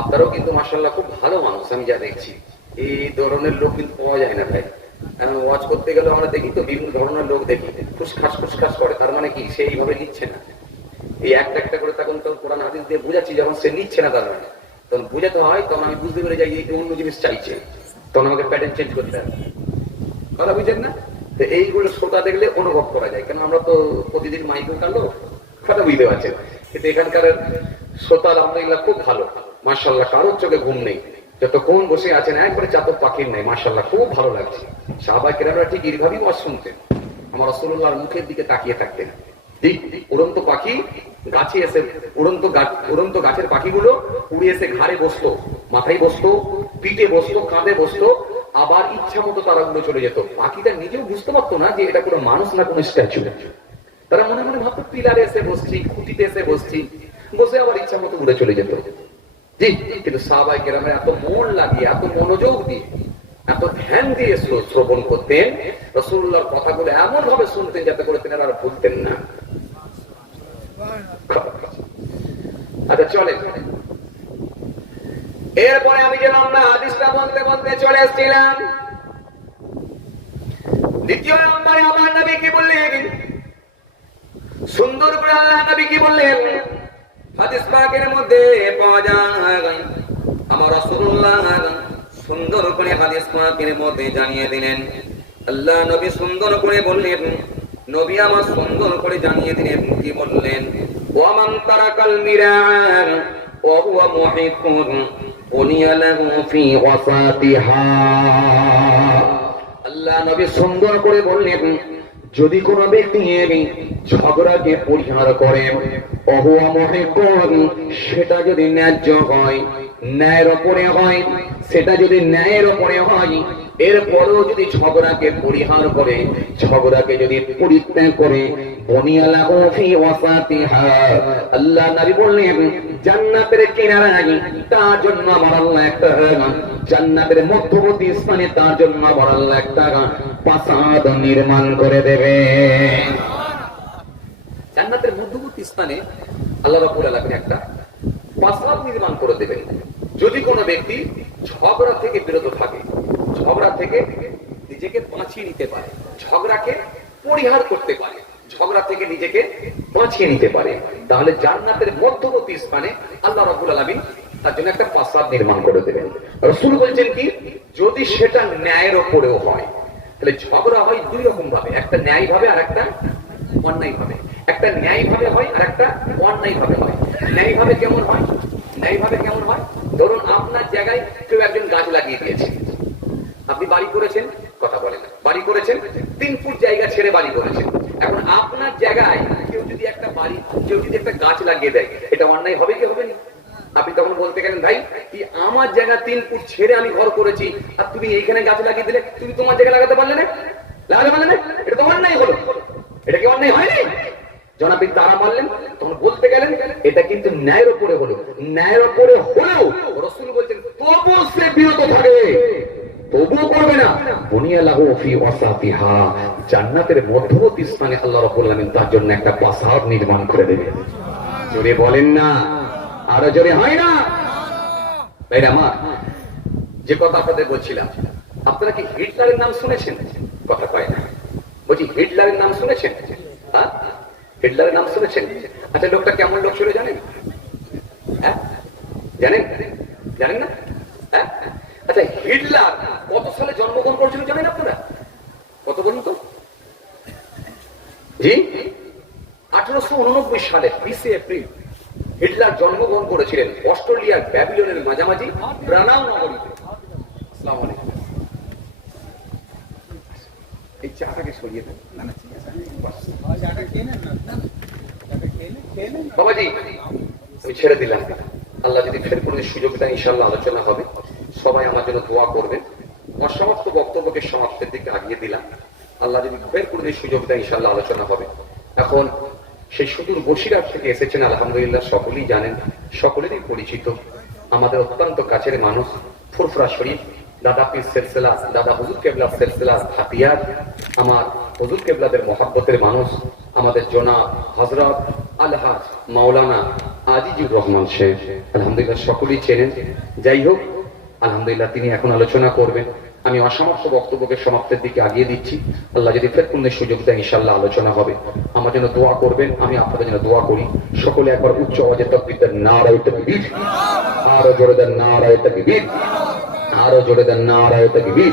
আপনারাও কিন্তু মাশাআল্লাহ খুব ভালো মানুষ, আমি যা দেখছি। এই ধরনের লোক কিন্তু পাওয়া যায় না ভাই। ওয়াজ করতে গেলে আমরা দেখি তো বিভিন্ন ধরনের লোক দেখি, ফুসখাস করে, তার মানে কি সে এইভাবে নিচ্ছে না। এই একটা একটা করে তখন তো কোরআন হাদিস দিয়ে বুঝাচ্ছি, যখন সে নিচ্ছে না তার মানে তখন বুঝাতে হয়, তখন আমি বুঝতে পেরে যাই যে অন্য জিনিস চাইছে, তখন আমাকে প্যাটার্ন চেঞ্জ করতে হবে। কথা বুঝছেন না? তো এইগুলো শ্রোতা দেখলে অনুভব করা যায়, কেন আমরা তো প্রতিদিন মাইকেল কালো, কথা বুঝতে পারছেন। কিন্তু এখানকার শ্রোতা আলহামদুলিল্লাহ খুব ভালো মাশাআল্লাহ, কারোর চোখে ঘুম নেই, যতক্ষণ বসে আছেন একবারে চাতক পাখির নেই মাশাআল্লাহ, খুব ভালো লাগছে। সাহাবায়ে কেরামরা ঠিক এইভাবেই ওয়াজ শুনতেন, আমার রাসূলুল্লাহর মুখের দিকে তাকিয়ে থাকতেন। উড়ন্ত পাখি গাছে এসে উড়ন্ত গাছের পাখিগুলো উড়ে এসে ঘাড়ে বসতো, মাথায় বসতো, পিঠে বসতো, কাঁধে বসতো, আবার ইচ্ছা মতো তারা উড়ে চলে যেত। পাখিটা নিজেও বুঝতে পারতো না যে এটা কোনো মানুষ না কোনো স্ট্যাচু। তারা মনে মনে ভাবতো পিলারে এসে বসছি, খুঁটিতে এসে বসছি, বসে আবার ইচ্ছা মতো উড়ে চলে যেত। জি, কিন্তু সাহাবায়ে কেরামরা এত মন লাগিয়ে, এত মনোযোগ দিয়ে, এত ধ্যান দিয়ে শ্রবণ করতেন, রাসূলুল্লাহর কথাগুলো এমন ভাবে শুনতেন যাতে করে তিনি আর ভুলতেন না। আচ্ছা চলেন, এরপরে আমি যে লম্বা হাদিসটা বলতে বলতে চলে এসেছিলাম, দ্বিতীয় নম্বরে আমার নবী কি বললেন, সুন্দর করে আল্লাহ নবী কি বললেন হাদিস পাকের মধ্যে পাওয়া যায়। আমার রাসূলুল্লাহ সুন্দর করে হাদিস পাকের মধ্যে জানিয়ে দিলেন, আল্লাহ নবী সুন্দর করে বললেন, নবী আমার সুন্দর করে জানিয়ে দিলেন, কি বললেন, ওয়া মান তারাকাল মিরাআ ওয়া হুয়া মুহিকুন বুনিয়া লাহু ফি ওয়াসাতিহা। আল্লাহ নবী সুন্দর করে বললেন, যদি কোনো ব্যক্তি ঝগড়াকে পরিহার করে, ওয়া হুয়া মুহিকুন, সেটা যদি ন্যায্য হয়, ন্যায়ের উপরে হয়, সেটা যদি ন্যায়ের উপরে হয়, এরপরেও যদি ঝগড়াকে পরিহার করে, ঝগড়াকে যদি পরিত্যাগ করে, বুনিয়া লাহু ফি ওয়াসাতিহা, আল্লাহ নবী বললেন জান্নাতের কিনারায় তার জন্য আমার আল্লাহ একটা, জান্নাতের মধ্যবর্তী স্থানে তার জন্য আমার আল্লাহ একটা প্রাসাদ নির্মাণ করে দেবে। জান্নাতের মধ্যবর্তী স্থানে আল্লাহ রাব্বুল আলামিন একটা প্রাসাদ নির্মাণ করে দেবেন, যদি কোনো ব্যক্তি ঝগড়া থেকে বিরত থাকে, ঝগড়া থেকে নিজেকে বাঁচিয়ে নিতে পারে, ঝগড়াকে পরিহার করতে পারে, ঝগড়া থেকে নিজেকে বাঁচিয়ে নিতে পারে, তাহলে জান্নাতের মধ্যবর্তী স্থানে আল্লাহ রাব্বুল আলামিন তার জন্য একটা প্রাসাদ নির্মাণ করে দেবেন। রাসূল বলছেন কি, যদি সেটা ন্যায়ের উপরেও হয়, তাহলে ঝগড়া হয় দুই রকম ভাবে, একটা ন্যায় ভাবে আর একটা অন্যায় ভাবে। একটা ন্যায় ভাবে হয় আর একটা অন্যায় ভাবে হয়। ন্যায় ভাবে কেমন হয়? ন্যায় ভাবে কেমন হয়? ধরুন আপনার জায়গায় কেউ একজন গাছ লাগিয়ে দিয়েছে, আপনি বাড়ি করেছেন, কথা বলেন, বাড়ি করেছেন, 3 ফুট জায়গা ছেড়ে বাড়ি করেছেন। এখন আপনার জায়গায় কেউ যদি একটা বাড়ি, কেউ যদি একটা গাছ লাগিয়ে দেয়, এটা অন্যায় হবে কি হবে না? আপনি তখন বলতে গেলেন, ভাই তুই আমার জায়গা 3 ফুট ছেড়ে আমি ঘর করেছি, আর তুমি এইখানে গাছ লাগিয়ে দিলে, তুমি তোমার জায়গায় লাগাতে পারলে না, লাগাতে পারলে না, এটা তো অন্যায় হলো। এটা কি অন্যায় হয়নি? যখন আপনি তারা মারলেন, তখন বলতে গেলেন এটা কিন্তু ন্যায়ের উপরে হলো। ন্যায়ের উপরে হলেও রাসূল বলছেন তবুও সে বিরত থাকে, তবুও করবে না। বুনিয়া লাহু ফি ওয়াসাতিহা, জান্নাতের মধ্যবর্তী স্থানে আল্লাহ রাব্বুল আলামিন তার জন্য একটা প্রাসাদ নির্মাণ করে দেবে। জোরে বলেন না, আরো জোরে হয় না? ভাইরা আমার, যে কথা আপনাদের বলছিলাম, আপনারা কি হিটলারের নাম শুনেছেন? কথা কয় না, বলছি হিটলারের নাম শুনেছেন? হ্যাঁ, হিটলারের নাম শুনেছেন? আচ্ছা, লোকটা কেমন লোক ছিল জানেন? হ্যাঁ জানেন? জানেন না? হ্যাঁ, আচ্ছা, হিটলার কত সালে জন্মগ্রহণ করেছিল জানেন আপনারা? কত বলুন তো? জি, 1889 সালে 20 এপ্রিল হিটলার জন্মগ্রহণ করেছিলেন অস্ট্রেলিয়ার ব্যাবিলনের মাঝামাঝি ব্রানাউ নগরীতে। আসসালামু আলাইকুম। এই চাটাকে সরিয়ে দেন। বাবাজি আমি ছেড়ে দিলাম, আল্লাহ যদি ফের কোনো সুযোগ দেয় ইনশাআল্লাহ আলোচনা হবে। সবাই আমার জন্য দোয়া করবেন। অসমাপ্ত বক্তব্যকে সমাপ্তের দিকে আগিয়ে দিলাম, আল্লাহ যদি ফের কোনো সুযোগ দেয় ইনশাআল্লাহ আলোচনা হবে। এখন সেই সুদূর বসিরহাট থেকে এসেছেন আলহামদুলিল্লাহ, সকলেই জানেন, সকলেরই পরিচিত, আমাদের অত্যন্ত কাছের মানুষ, ফুরফুরা শরীফ দাদা পীর সিলসিলা, দাদা হুজুর কেবলা সিলসিলা হাতিয়ার, আমার হুজুর কেবলাদের মহাব্বতের মানুষ, আমাদের জনাব হযরত আলহাজ মাওলানা আজিজুর রহমান শেখ, আলহামদুলিল্লাহ সকলেই চেনেন। যাই হোক, আলহামদুলিল্লাহ তিনি এখন আলোচনা করবেন। আমি অসমাপ্ত বক্তব্যকে সমাপ্তের দিকে আগিয়ে দিচ্ছি, আল্লাহ যদি ফের পুণ্যের সুযোগ দেয় ইনশাআল্লাহ আলোচনা হবে। আমার জন্য দোয়া করবেন, আমি আপনাদের জন্য দোয়া করি। সকলে একবার উচ্চ আওয়াজে তাকবীর দেন, নারায়ে তাকবীর, আরো জোরে দেন নারায়ে তাকবীর, আরো জোরে দেন নারায়ে তাকবীর।